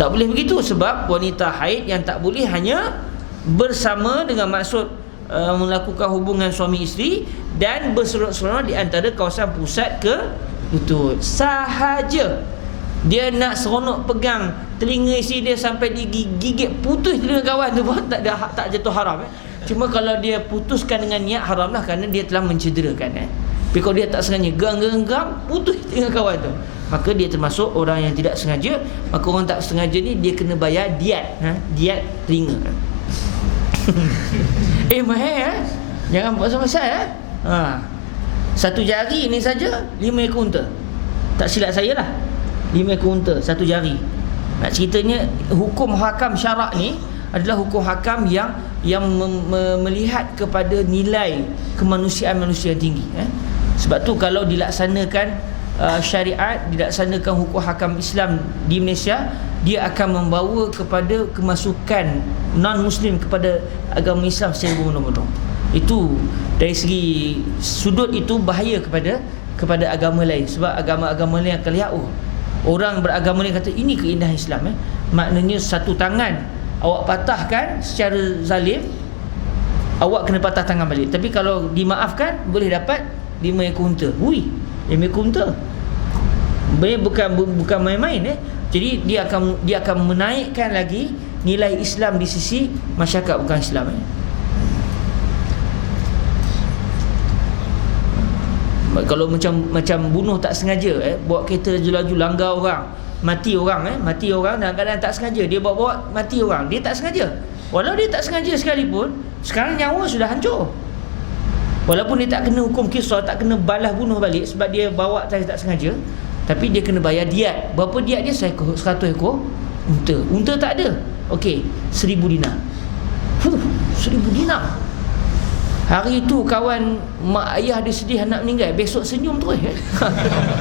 tak boleh begitu, sebab wanita haid yang tak boleh hanya bersama dengan maksud melakukan hubungan suami isteri dan berseronok-seronok di antara kawasan pusat ke lutut sahaja. Dia nak seronok pegang telinga isteri dia sampai digigit putus telinga kawan tu pun tak jatuh haram Cuma kalau dia putuskan dengan niat, haram lah, kerana dia telah mencederakan Tapi kalau dia tak sengaja genggam putus telinga kawan tu, maka dia termasuk orang yang tidak sengaja. Maka orang tak sengaja ni dia kena bayar diat, diat telinga. Mahal jangan buat pasal satu jari ni saja 5 ekor unta. Tak silap saya lah, 5 ekor unta satu jari. Nak ceritanya, hukum hakam syarak ni adalah hukum hakam yang melihat kepada nilai kemanusiaan manusia yang tinggi. Sebab tu kalau dilaksanakan syariat, dilaksanakan hukum hakam Islam di Malaysia, dia akan membawa kepada kemasukan non-Muslim kepada agama Islam secara berbondong-bondong. Itu dari segi sudut itu bahaya kepada agama lain. Sebab agama-agama lain akan lihat, orang beragama lain kata ini keindahan Islam. Maknanya satu tangan awak patahkan secara zalim, awak kena patah tangan balik. Tapi kalau dimaafkan, boleh dapat 5 ekor unta. 5 ekor unta bukan main-main. Jadi dia akan menaikkan lagi nilai Islam di sisi masyarakat bukan Islam. Kalau macam bunuh tak sengaja, bawa kereta laju langgar orang, mati orang dalam keadaan tak sengaja, dia bawa mati orang, dia tak sengaja. Walau dia tak sengaja sekalipun, sekarang nyawa sudah hancur. Walaupun dia tak kena hukum kisah, tak kena balas bunuh balik sebab dia bawa tak sengaja, tapi dia kena bayar diat. Berapa diat dia? 100 ekor unta. Unta tak ada, okey, 1000 dinar. 1000 dinar. Hari itu kawan mak ayah dia sedih anak meninggal, besok senyum terus.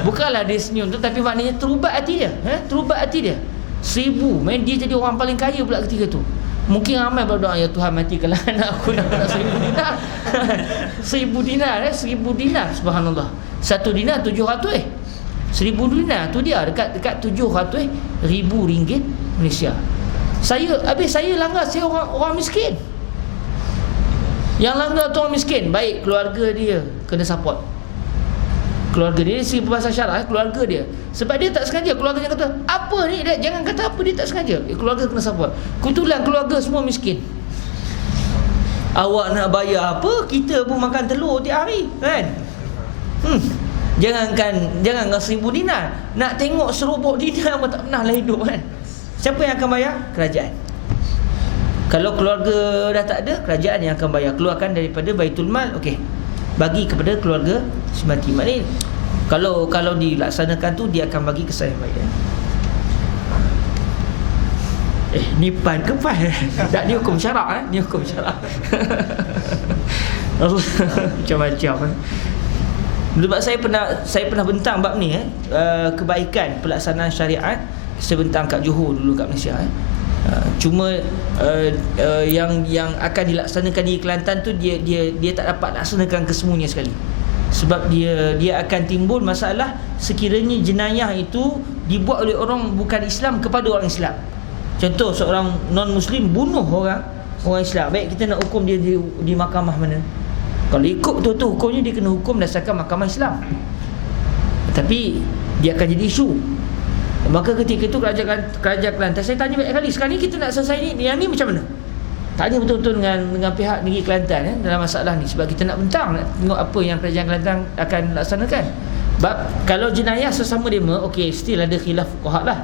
Bukanlah dia senyum tu, tapi maknanya terubat hati dia. Terubat hati dia. 1000, dia jadi orang paling kaya pula ketika tu. Mungkin ramai berdoa, ya Tuhan matikanlah anak aku, nak 1000 dinar. 1000 dinar, 1000 dinar, subhanallah. 1 dinar 700. 1000 dinar tu dia dekat 700 ribu ringgit Malaysia. Saya langgar, saya orang miskin. Yang langgar tu orang miskin, baik keluarga dia kena support. Keluarga dia, si berbahasa syarak, keluarga dia. Sebab dia tak sengaja, keluarga dia kata, apa ni? Jangan kata apa, dia tak sengaja. Keluarga kena support. Kebetulan keluarga semua miskin. Awak nak bayar apa? Kita pun makan telur tiap hari, kan? Jangan 1000 dinar. Nak tengok serobok dinar pun tak pernah lah hidup, kan? Siapa yang akan bayar? Kerajaan. Kalau keluarga dah tak ada, kerajaan yang akan bayar. Keluarkan daripada Baitul Mal, okey, bagi kepada keluarga semati. Maknanya kalau dilaksanakan tu, dia akan bagi kesan yang baik. Ni pan ke pan? Tak, ni hukum syarak. Ni hukum syarak. Macam-macam. Sebab saya pernah bentang bab ni, kebaikan pelaksanaan syariat. Saya bentang kat Johor dulu kat Malaysia. Cuma yang akan dilaksanakan di Kelantan tu, dia tak dapat laksanakan kesemuanya sekali. Sebab dia akan timbul masalah sekiranya jenayah itu dibuat oleh orang bukan Islam kepada orang Islam. Contoh, seorang non-Muslim bunuh orang Islam, baik kita nak hukum dia di mahkamah mana? Kalau ikut betul-betul hukumnya, dia kena hukum berdasarkan mahkamah Islam. Tapi dia akan jadi isu. Maka ketika itu kerajaan Kelantan, saya tanya banyak kali, sekarang ni kita nak selesai ni, yang ni macam mana? Tanya betul-betul dengan pihak negeri Kelantan dalam masalah ni. Sebab kita nak bentang, nak tengok apa yang kerajaan Kelantan akan laksanakan. Sebab kalau jenayah sesama dema, okey, still ada khilaf fuqaha lah.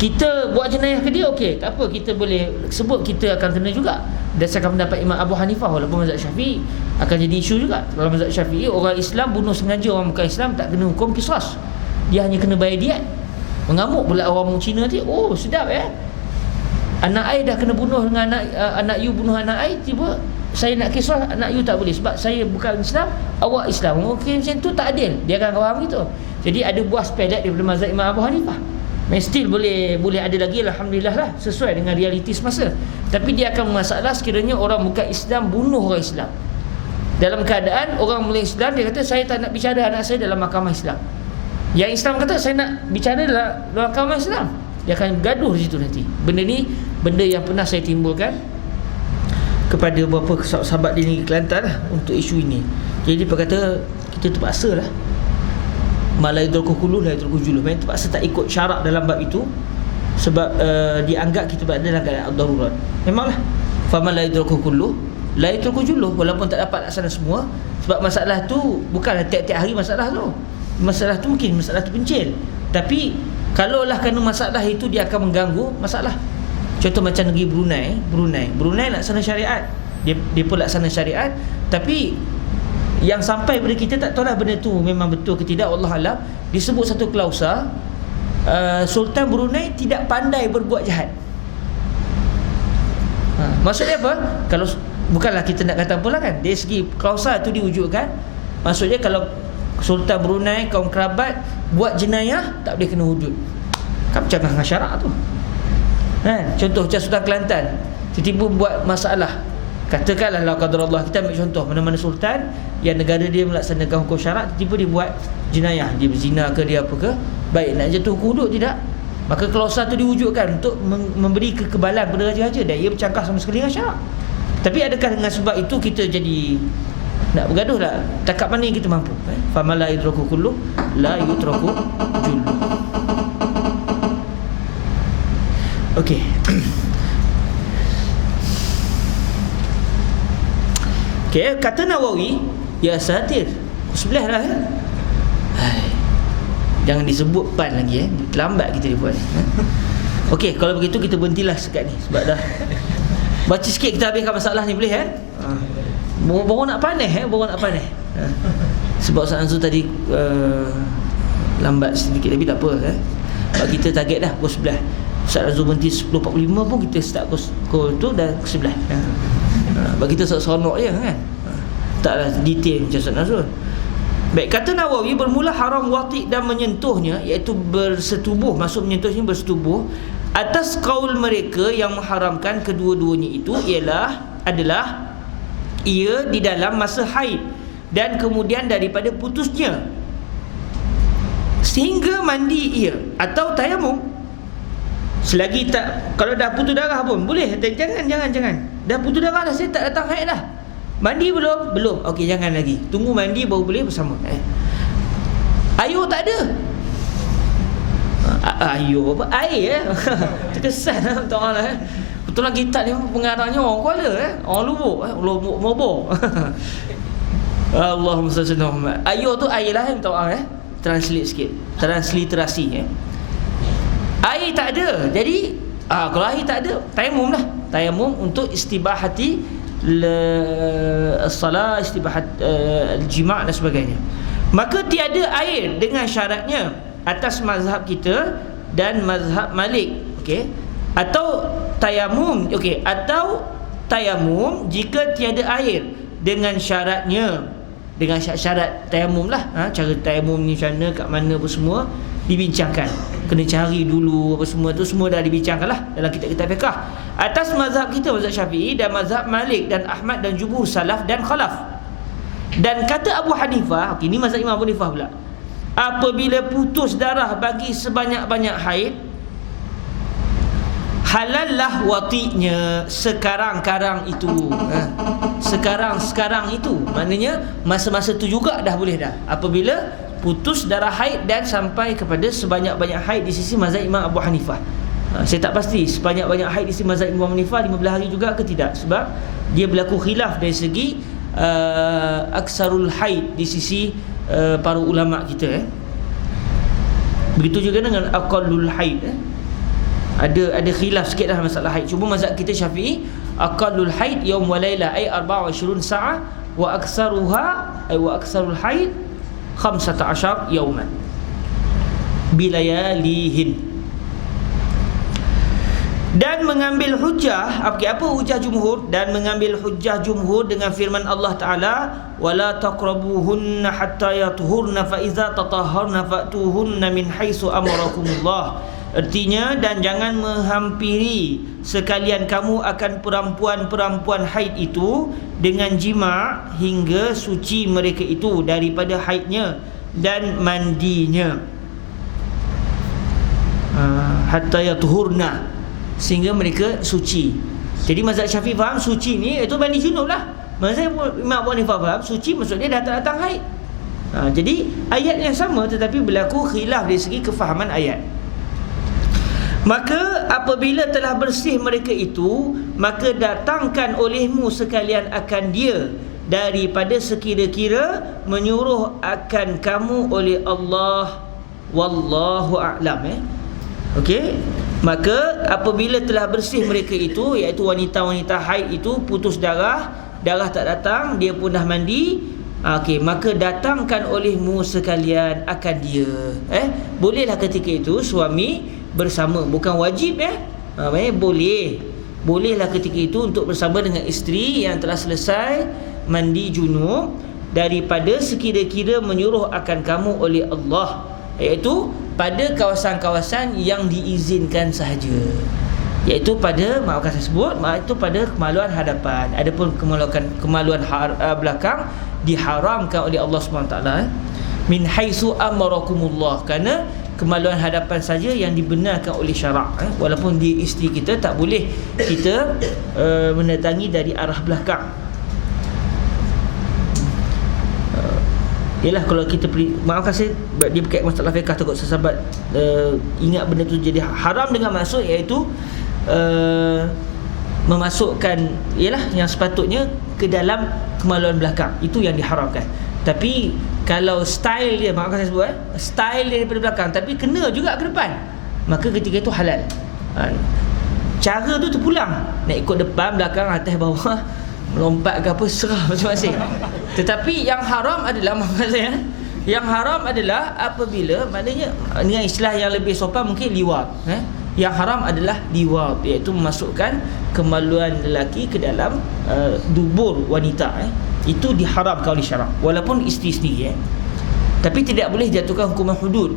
Kita buat jenayah ke dia, okey, tak apa, kita boleh sebut kita akan kena juga. Berdasarkan pendapat Imam Abu Hanifah, walaupun mazhab Syafi'i akan jadi isu juga. Kalau mazhab Syafi'i, orang Islam bunuh sengaja orang bukan Islam tak kena hukum qisas. Dia hanya kena bayar diat. Mengamuk pula orang Cina tu, oh sedap Anak I dah kena bunuh dengan anak you bunuh anak I, tiba saya nak kisah anak you tak boleh sebab saya bukan Islam, awak Islam. Mungkin macam tu tak adil. Dia akan faham gitu. Jadi ada buah sepedak daripada mazhab Imam Abu Hanifah. Still boleh ada lagi, alhamdulillah lah, sesuai dengan realiti semasa. Tapi dia akan masalah sekiranya orang bukan Islam bunuh orang Islam. Dalam keadaan orang mulai Islam, dia kata saya tak nak bicara anak saya dalam mahkamah Islam. Yang Islam kata saya nak bicara dalam mahkamah Islam. Dia akan gaduh di situ nanti. Benda ni benda yang pernah saya timbulkan kepada beberapa sahabat di negeri Kelantan lah, untuk isu ini. Jadi dia kata kita terpaksa lah, malai drokukuluh la drokujuluh, memang terpaksa tak ikut syarak dalam bab itu sebab dianggap kita berada dalam keadaan darurat. Memanglah faman la drokukuluh la drokujuluh, walaupun tak dapat laksana semua, sebab masalah tu bukanlah tiap-tiap hari masalah tu. Masalah tu mungkin masalah terpencil, tapi kalaulah kerana masalah itu dia akan mengganggu masalah. Contoh macam negeri Brunei laksana syariat, dia pun laksana syariat, tapi yang sampai pada kita tak tahulah benda tu memang betul ke tidak, Allah alam. Disebut satu klausa, Sultan Brunei tidak pandai berbuat jahat. Maksudnya apa? Kalau bukanlah kita nak kata apalah kan, dari segi klausa tu diwujudkan, maksudnya kalau Sultan Brunei, kaum kerabat buat jenayah, tak boleh kena hudud. Kan bercanggah dengan syarak tu kan? Contoh macam Sultan Kelantan, tiba-tiba buat masalah, katakanlah la qadarullah, kita ambil contoh mana-mana sultan yang negara dia melaksanakan hukum syarak, tiba-tiba dia buat jenayah, dia berzina ke, dia apa ke, baik nak jatuh hukum hudud tidak? Maka klausa tu diwujudkan untuk memberi kekebalan kepada raja-raja, dan ia bercangkah sama sekali dengan syarak. Tapi adakah dengan sebab itu kita jadi nak bergaduh tak? Takat mana yang kita mampu? Famala yutraku kullu la yutraku jullu. Okey. Okey, kata Nawawi, ya satir. Sebelah lah jangan disebut pan lagi lambat kita buat. Okey, kalau begitu kita berhentilah sekat ni sebab dah baca sikit kita habiskan masalah ni, boleh baru nak panas sebab Ustaz Azul tadi lambat sedikit, tapi tak apa sebab kita target dah pukul 11. Ustaz Azul berhenti 10.45 pun kita start pukul tu dah ke 11. Bagi kita seronok je kan, taklah detail macam Ustaz Azul. Baik, kata Nawawi, bermula haram wati' dan menyentuhnya, iaitu bersetubuh, maksud menyentuhnya bersetubuh, atas kaul mereka yang mengharamkan kedua-duanya itu adalah ia di dalam masa haid dan kemudian daripada putusnya sehingga mandi ia atau tayamum. Selagi tak, kalau dah putus darah pun boleh. Jangan. Dah putus darah dah, saya tak datang haid dah. Mandi belum? Belum. Okey, jangan lagi. Tunggu mandi baru boleh bersama. Ayuh tak ada. Ayuh apa? Air terkesan betul lah. Betul lah, kita ni pengarangnya orang Kuala orang Lubuk Mobor. Allahumma salli ala Muhammad. Ayuh tu air lah, minta maaf translate sikit, transliterasi air tak ada. Jadi kalau air tak ada, tayamum lah. Tayamum untuk istibahati salat, istibahat jima' dan sebagainya. Maka tiada air dengan syaratnya atas mazhab kita dan mazhab Malik. Okey, atau tayamum, okey, atau tayamum jika tiada air dengan syaratnya, dengan syarat tayamum lah. Cara tayamum ni macam mana, kat mana, apa semua dibincangkan. Kena cari dulu apa semua tu, semua dah dibincangkan lah dalam kitab-kitab fiqh. Atas mazhab kita, mazhab Syafi'i dan mazhab Malik dan Ahmad dan jumhur salaf dan khalaf. Dan kata Abu Hanifah, okey, ni mazhab Imam Abu Hanifah pula, apabila putus darah bagi sebanyak-banyak haid, halallah wati'nya sekarang-karang itu. Sekarang itu maknanya masa-masa tu juga dah boleh dah, apabila putus darah haid dan sampai kepada sebanyak-banyak haid di sisi mazhab Imam Abu Hanifah. Saya tak pasti sebanyak-banyak haid di sisi mazhab Imam Abu Hanifah 15 hari juga ke tidak, sebab dia berlaku khilaf dari segi aksarul haid di sisi para ulama kita. Begitu juga dengan aqallul haid. Ada khilaf sikit dah masalah haid. Cuma mazhab kita Syafi'i, aqallul haid yaum wa laila ay 24 sa'ah wa aktsaruha ay wa aktsarul haid 15 yauman bilayalihin. Dan mengambil hujah, apa hujah jumhur? Dan mengambil hujah jumhur dengan firman Allah Ta'ala, wala taqrabuhunna hatta yatuhurna fa iza tatahharna fa'tuhunna min haitsu amarakumullah. Artinya, dan jangan menghampiri sekalian kamu akan perempuan-perempuan haid itu dengan jima hingga suci mereka itu daripada haidnya dan mandinya. Hatta yatuhurna, sehingga mereka suci. Jadi mazhab Syafi'i faham suci ni itu mandi junub lah. Mazhab Imam Abu Hanifah faham suci maksudnya dah tak datang haid. Jadi ayat yang sama tetapi berlaku khilaf dari segi kefahaman ayat. Maka apabila telah bersih mereka itu, maka datangkan olehmu sekalian akan dia daripada sekira-kira menyuruh akan kamu oleh Allah. Wallahu a'lam. Okey. Maka apabila telah bersih mereka itu, iaitu wanita-wanita haid itu, putus darah, darah tak datang, dia pun dah mandi, okey, maka datangkan olehmu sekalian akan dia. Bolehlah ketika itu suami bersama, bukan wajib bolehlah ketika itu untuk bersama dengan isteri yang telah selesai mandi junub daripada sekira-kira menyuruh akan kamu oleh Allah, iaitu pada kawasan-kawasan yang diizinkan sahaja, iaitu pada, maafkan saya sebut, itu pada kemaluan hadapan. Adapun kemaluan belakang diharamkan oleh Allah SWT, min haitsu amarakumullah, kerana kemaluan hadapan saja yang dibenarkan oleh syarak. Walaupun dia isteri kita, tak boleh kita mendatangi dari arah belakang. Yalah, kalau kita maafkan saya, dia berkait masalah fiqh, takut sahabat ingat benda tu jadi haram dengan maksud iaitu memasukkan, yalah, yang sepatutnya ke dalam kemaluan belakang, itu yang diharamkan. Tapi kalau style dia, maafkan saya sebut, style dia daripada belakang tapi kena juga ke depan, maka ketika itu halal. Cara tu terpulang, nak ikut depan, belakang, atas, bawah, melompat ke apa, serah masing-masing. Tetapi yang haram adalah, maafkan saya, yang haram adalah apabila, maknanya dengan istilah yang lebih sopan mungkin liwat. Yang haram adalah liwat, iaitu memasukkan kemaluan lelaki ke dalam dubur wanita. Itu diharamkan oleh syarak, walaupun isteri sendiri. Tapi tidak boleh jatuhkan hukuman hudud,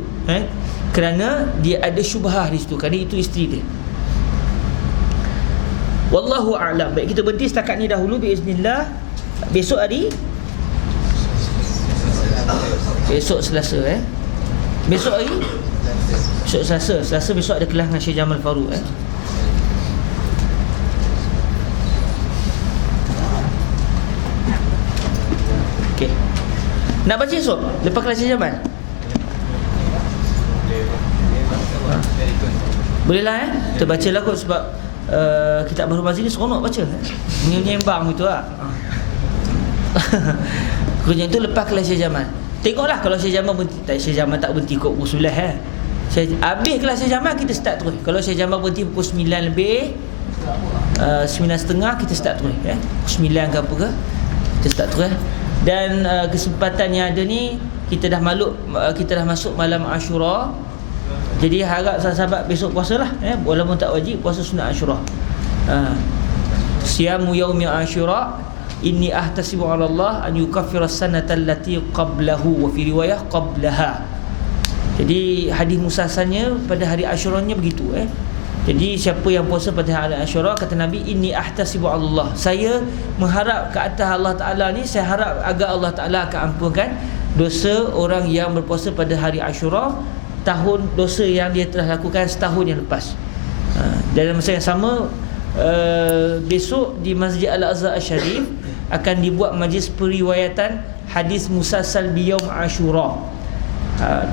kerana dia ada syubhah di situ, kerana itu isteri dia. Wallahu a'lam. Baik, kita berhenti setakat ni dahulu biiznillah. Besok hari, besok Selasa besok hari, besok Selasa besok ada kelas dengan Syekh Jamal Farouk. Okey. Nak baca esok lepas kelas Syekh Jamal? Bolehlah kita bacalah kot, sebab kitab Bahrul Mazi ni seronok baca, menyembang gitu lah. Kerja itu lepas kelas Syekh Jamal. Tengoklah kalau Syekh Jamal berhenti, Syekh Jamal tak berhenti kot pukul 9 habis kelas Syekh Jamal kita start terus. Kalau Syekh Jamal berhenti pukul 9 lebih 9.30 kita start terus. Pukul 9 ke apa ke, kita start terus. Dan kesempatan yang ada ni, kita dah masuk malam Ashura. Jadi harap sahabat besok puasalah, walaupun tak wajib, puasa sunat Ashura. Siyamu yaumi Ashura inni ahtasibu 'ala Allah an yukaffira as-sanata allati qablahu, wa fi riwayah qablaha. Jadi hadis musasannya pada hari Ashuranya begitu. Jadi siapa yang puasa pada hari Ashura, kata Nabi, inni ahtasibu 'ala Allah, saya mengharap ke atas Allah Ta'ala ni, saya harap agar Allah Ta'ala akan ampunkan dosa orang yang berpuasa pada hari Ashura, tahun dosa yang dia telah lakukan setahun yang lepas. Dalam masa yang sama, besok di Masjid Al-Azhar Al-Sharif akan dibuat majlis periwayatan hadis musalsal biyaum Ashura.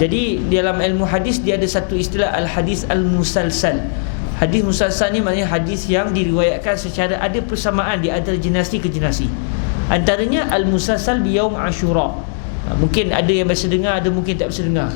Jadi dalam ilmu hadis dia ada satu istilah al-hadis al-musalsal. Hadis musalsal ni maknanya hadis yang diriwayatkan secara ada persamaan di antara generasi ke generasi. Antaranya al-musalsal biyaum Ashura. Mungkin ada yang biasa dengar, ada mungkin tak biasa dengar.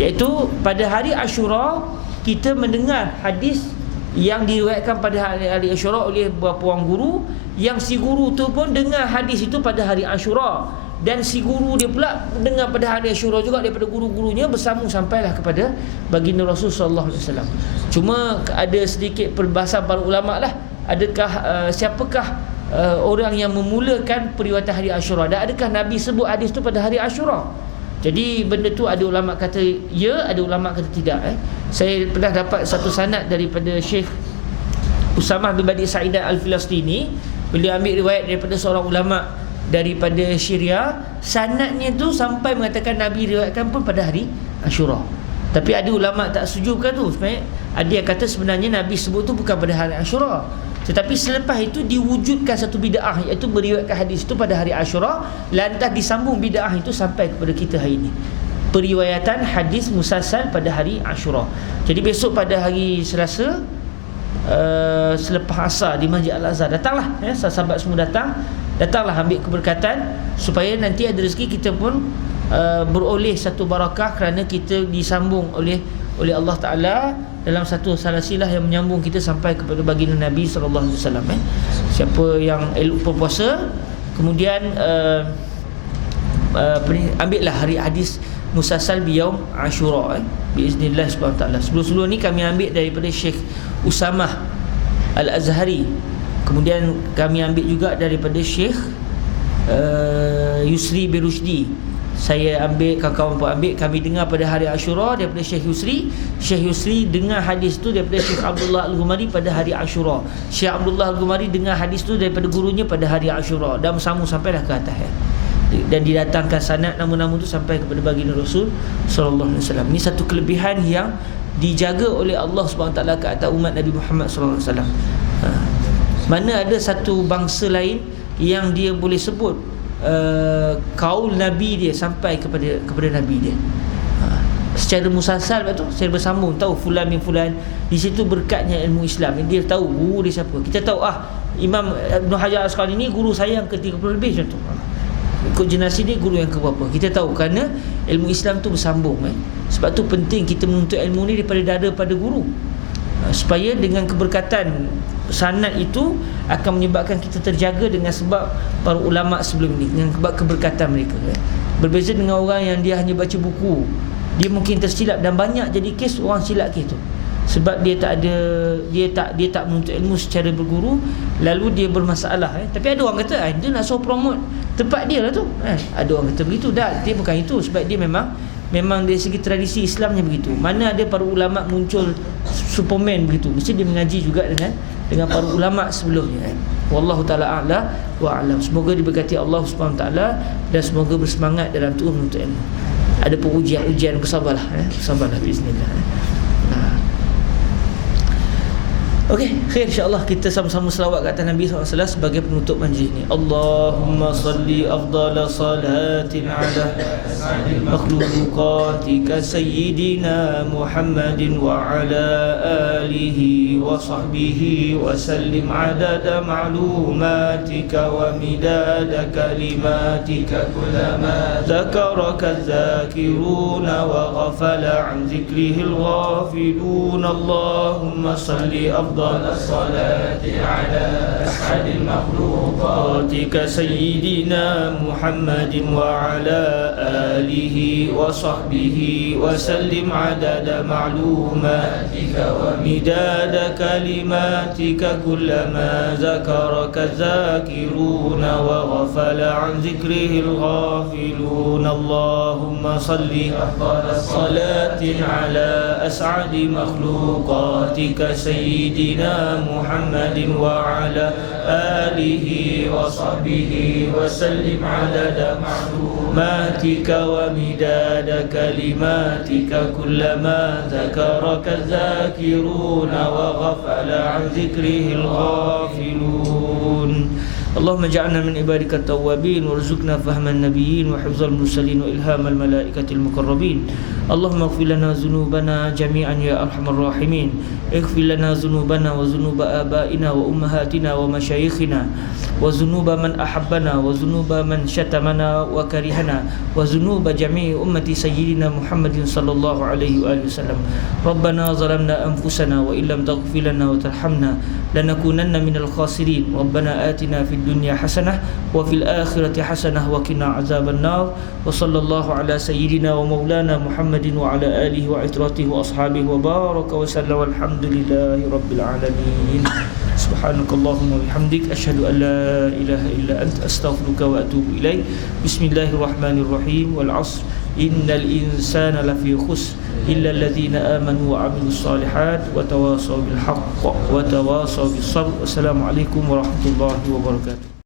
Iaitu pada hari Ashura kita mendengar hadis yang diriwayatkan pada hari Ashura oleh beberapa orang guru, yang si guru tu pun dengar hadis itu pada hari Ashura, dan si guru dia pula dengar pada hari Asyura juga daripada guru-gurunya, bersambung sampailah kepada baginda Rasul sallallahu alaihi wasallam. Cuma ada sedikit perbahasan para ulama lah, adakah siapakah orang yang memulakan periwayatan hari Asyura, dan adakah Nabi sebut hadis tu pada hari Asyura? Jadi benda tu ada ulama kata ya, ada ulama kata tidak. Saya pernah dapat satu sanad daripada Syekh Usamah bin Badi Sa'idah Al-Filastini. Beliau ambil riwayat daripada seorang ulama daripada Syria. Sanadnya tu sampai mengatakan Nabi riwayatkan pun pada hari Asyura. Tapi ada ulama tak setujukan tu. Ada yang kata sebenarnya Nabi sebut tu bukan pada hari Asyura, tetapi selepas itu diwujudkan satu bid'ah, iaitu meriwayatkan hadis itu pada hari Asyura, lantas disambung bid'ah itu sampai kepada kita hari ini. Periwayatan hadis musalsal pada hari Asyura. Jadi besok pada hari Selasa, selepas asar di Masjid Al-Azhar, datanglah sahabat semua datanglah ambil keberkatan, supaya nanti ada rezeki kita pun beroleh satu barakah, kerana kita disambung oleh Allah Ta'ala dalam satu salasilah yang menyambung kita sampai kepada baginda Nabi sallallahu alaihi wasallam. Siapa yang berpuasa kemudian ambillah hari hadis musalsal biyaum Asyura biiznillah subhanahu wa taala. Sebelum ni kami ambil daripada Syekh Usamah Al-Azhari, kemudian kami ambil juga daripada Syekh Yusri bin Rushdi. Saya ambil, kawan-kawan pun ambil. Kami dengar pada hari Asyura daripada Syekh Yusri. Syekh Yusri dengar hadis tu daripada Syekh Abdullah Al-Ghumari pada hari Asyura. Syekh Abdullah Al-Ghumari dengar hadis tu daripada gurunya pada hari Asyura, dan bersambung sampailah ke atas dan didatangkan sanad nama-nama tu sampai kepada baginda Rasul sallallahu alaihi wasallam. Ini satu kelebihan yang dijaga oleh Allah Subhanahu taala ke atas umat Nabi Muhammad sallallahu alaihi wasallam. Mana ada satu bangsa lain yang dia boleh sebut kaul Nabi dia sampai kepada Nabi dia secara musalsal, betul, secara bersambung. Tahu fulan min fulan, di situ berkatnya ilmu Islam. Dia tahu guru dia siapa. Kita tahu Imam Ibn Hajar Al-Asqalani ni guru saya yang ke-30 lebih contoh. Ikut generasi dia guru yang ke-berapa. Kita tahu kerana ilmu Islam tu bersambung. Sebab tu penting kita menuntut ilmu ni daripada dada pada guru, supaya dengan keberkatan sanad itu akan menyebabkan kita terjaga dengan sebab para ulama sebelum ni, dengan sebab keberkatan mereka. Berbeza dengan orang yang dia hanya baca buku, dia mungkin tersilap, dan banyak jadi kes orang silap kes tu sebab dia tak menuntut ilmu secara berguru, lalu dia bermasalah. Tapi ada orang kata dia nak suruh promote tempat dia lah tu. Ada orang kata begitu. Dia bukan itu, sebab dia memang dari segi tradisi Islamnya begitu. Mana ada para ulama muncul Superman begitu, mesti dia mengaji juga dengan para ulama sebelumnya. Wallahu taala a'la wa a'lam. Semoga diberkati Allah Subhanahu taala, dan semoga bersemangat dalam terus menuntut ilmu. Ada pun ujian bersabarlah, bersabarlah bismillah. Okey, khair, insya-Allah kita sama-sama selawat ke atas Nabi SAW sebagai penutup majlis ni. Allahumma salli afdala salatin ala makhluqatika sayyidina Muhammadin wa ala alihi wa sahbihi wa sallim adada ma'lumatika wa midada kalimatika kullama dzakaraka dzakiruna wa ghafala an dzikrihil ghafilun. Allahumma salli afdala الصلاة على أسعد المخلوقاتك سيدنا محمد وعلى آله وصحبه وسلم عدد معلوماتك ومداد كلماتك كلما ذكرك الذاكرون وغفل عن ذكره الغافلون. اللهم صل أفضل الصلاة على أسعد مخلوقاتك سيدنا محمد وعلى آله وصحبه وسلم عدد معلوماتك ومداد كلماتك كلما ذكرك الذاكرون وغفل عن ذكره الغافلون. اللهم اجعلنا من عبادك التوابين، وارزقنا فهم النبيين وحفظ المرسلين وإلهام الملائكة المقربين. اللهم اغفر لنا ذنوبنا جميعا يا أرحم الراحمين. اغفر لنا ذنوبنا وذنوب آبائنا وأمهاتنا ومشايخنا وذنوب من أحبنا وذنوب من شتمنا وكرهنا وذنوب جميع أمة سيدنا محمد صلى الله عليه وآله وسلم. ربنا ظلمنا أنفسنا وإن لم تغفر لنا وترحمنا لنكونن من الخاسرين. ربنا آتنا في الدنيا حسنة وفي الآخرة حسنة وقنا عذاب النار. وصلى الله على سيدنا ومولانا محمد وعلى آله وعترته وأصحابه وبارك وسلم والحمد لله رب العالمين. سبحانك اللهم وبحمدك أشهد أن لا إله إلا أنت أستغفرك وأتوب إليك. بسم الله الرحمن الرحيم. والعصر إن الإنسان لفي خسر إلا الذين آمنوا وعملوا الصالحات وتواصوا بالحق وتواصوا بالصبر. والسلام عليكم ورحمة الله وبركاته.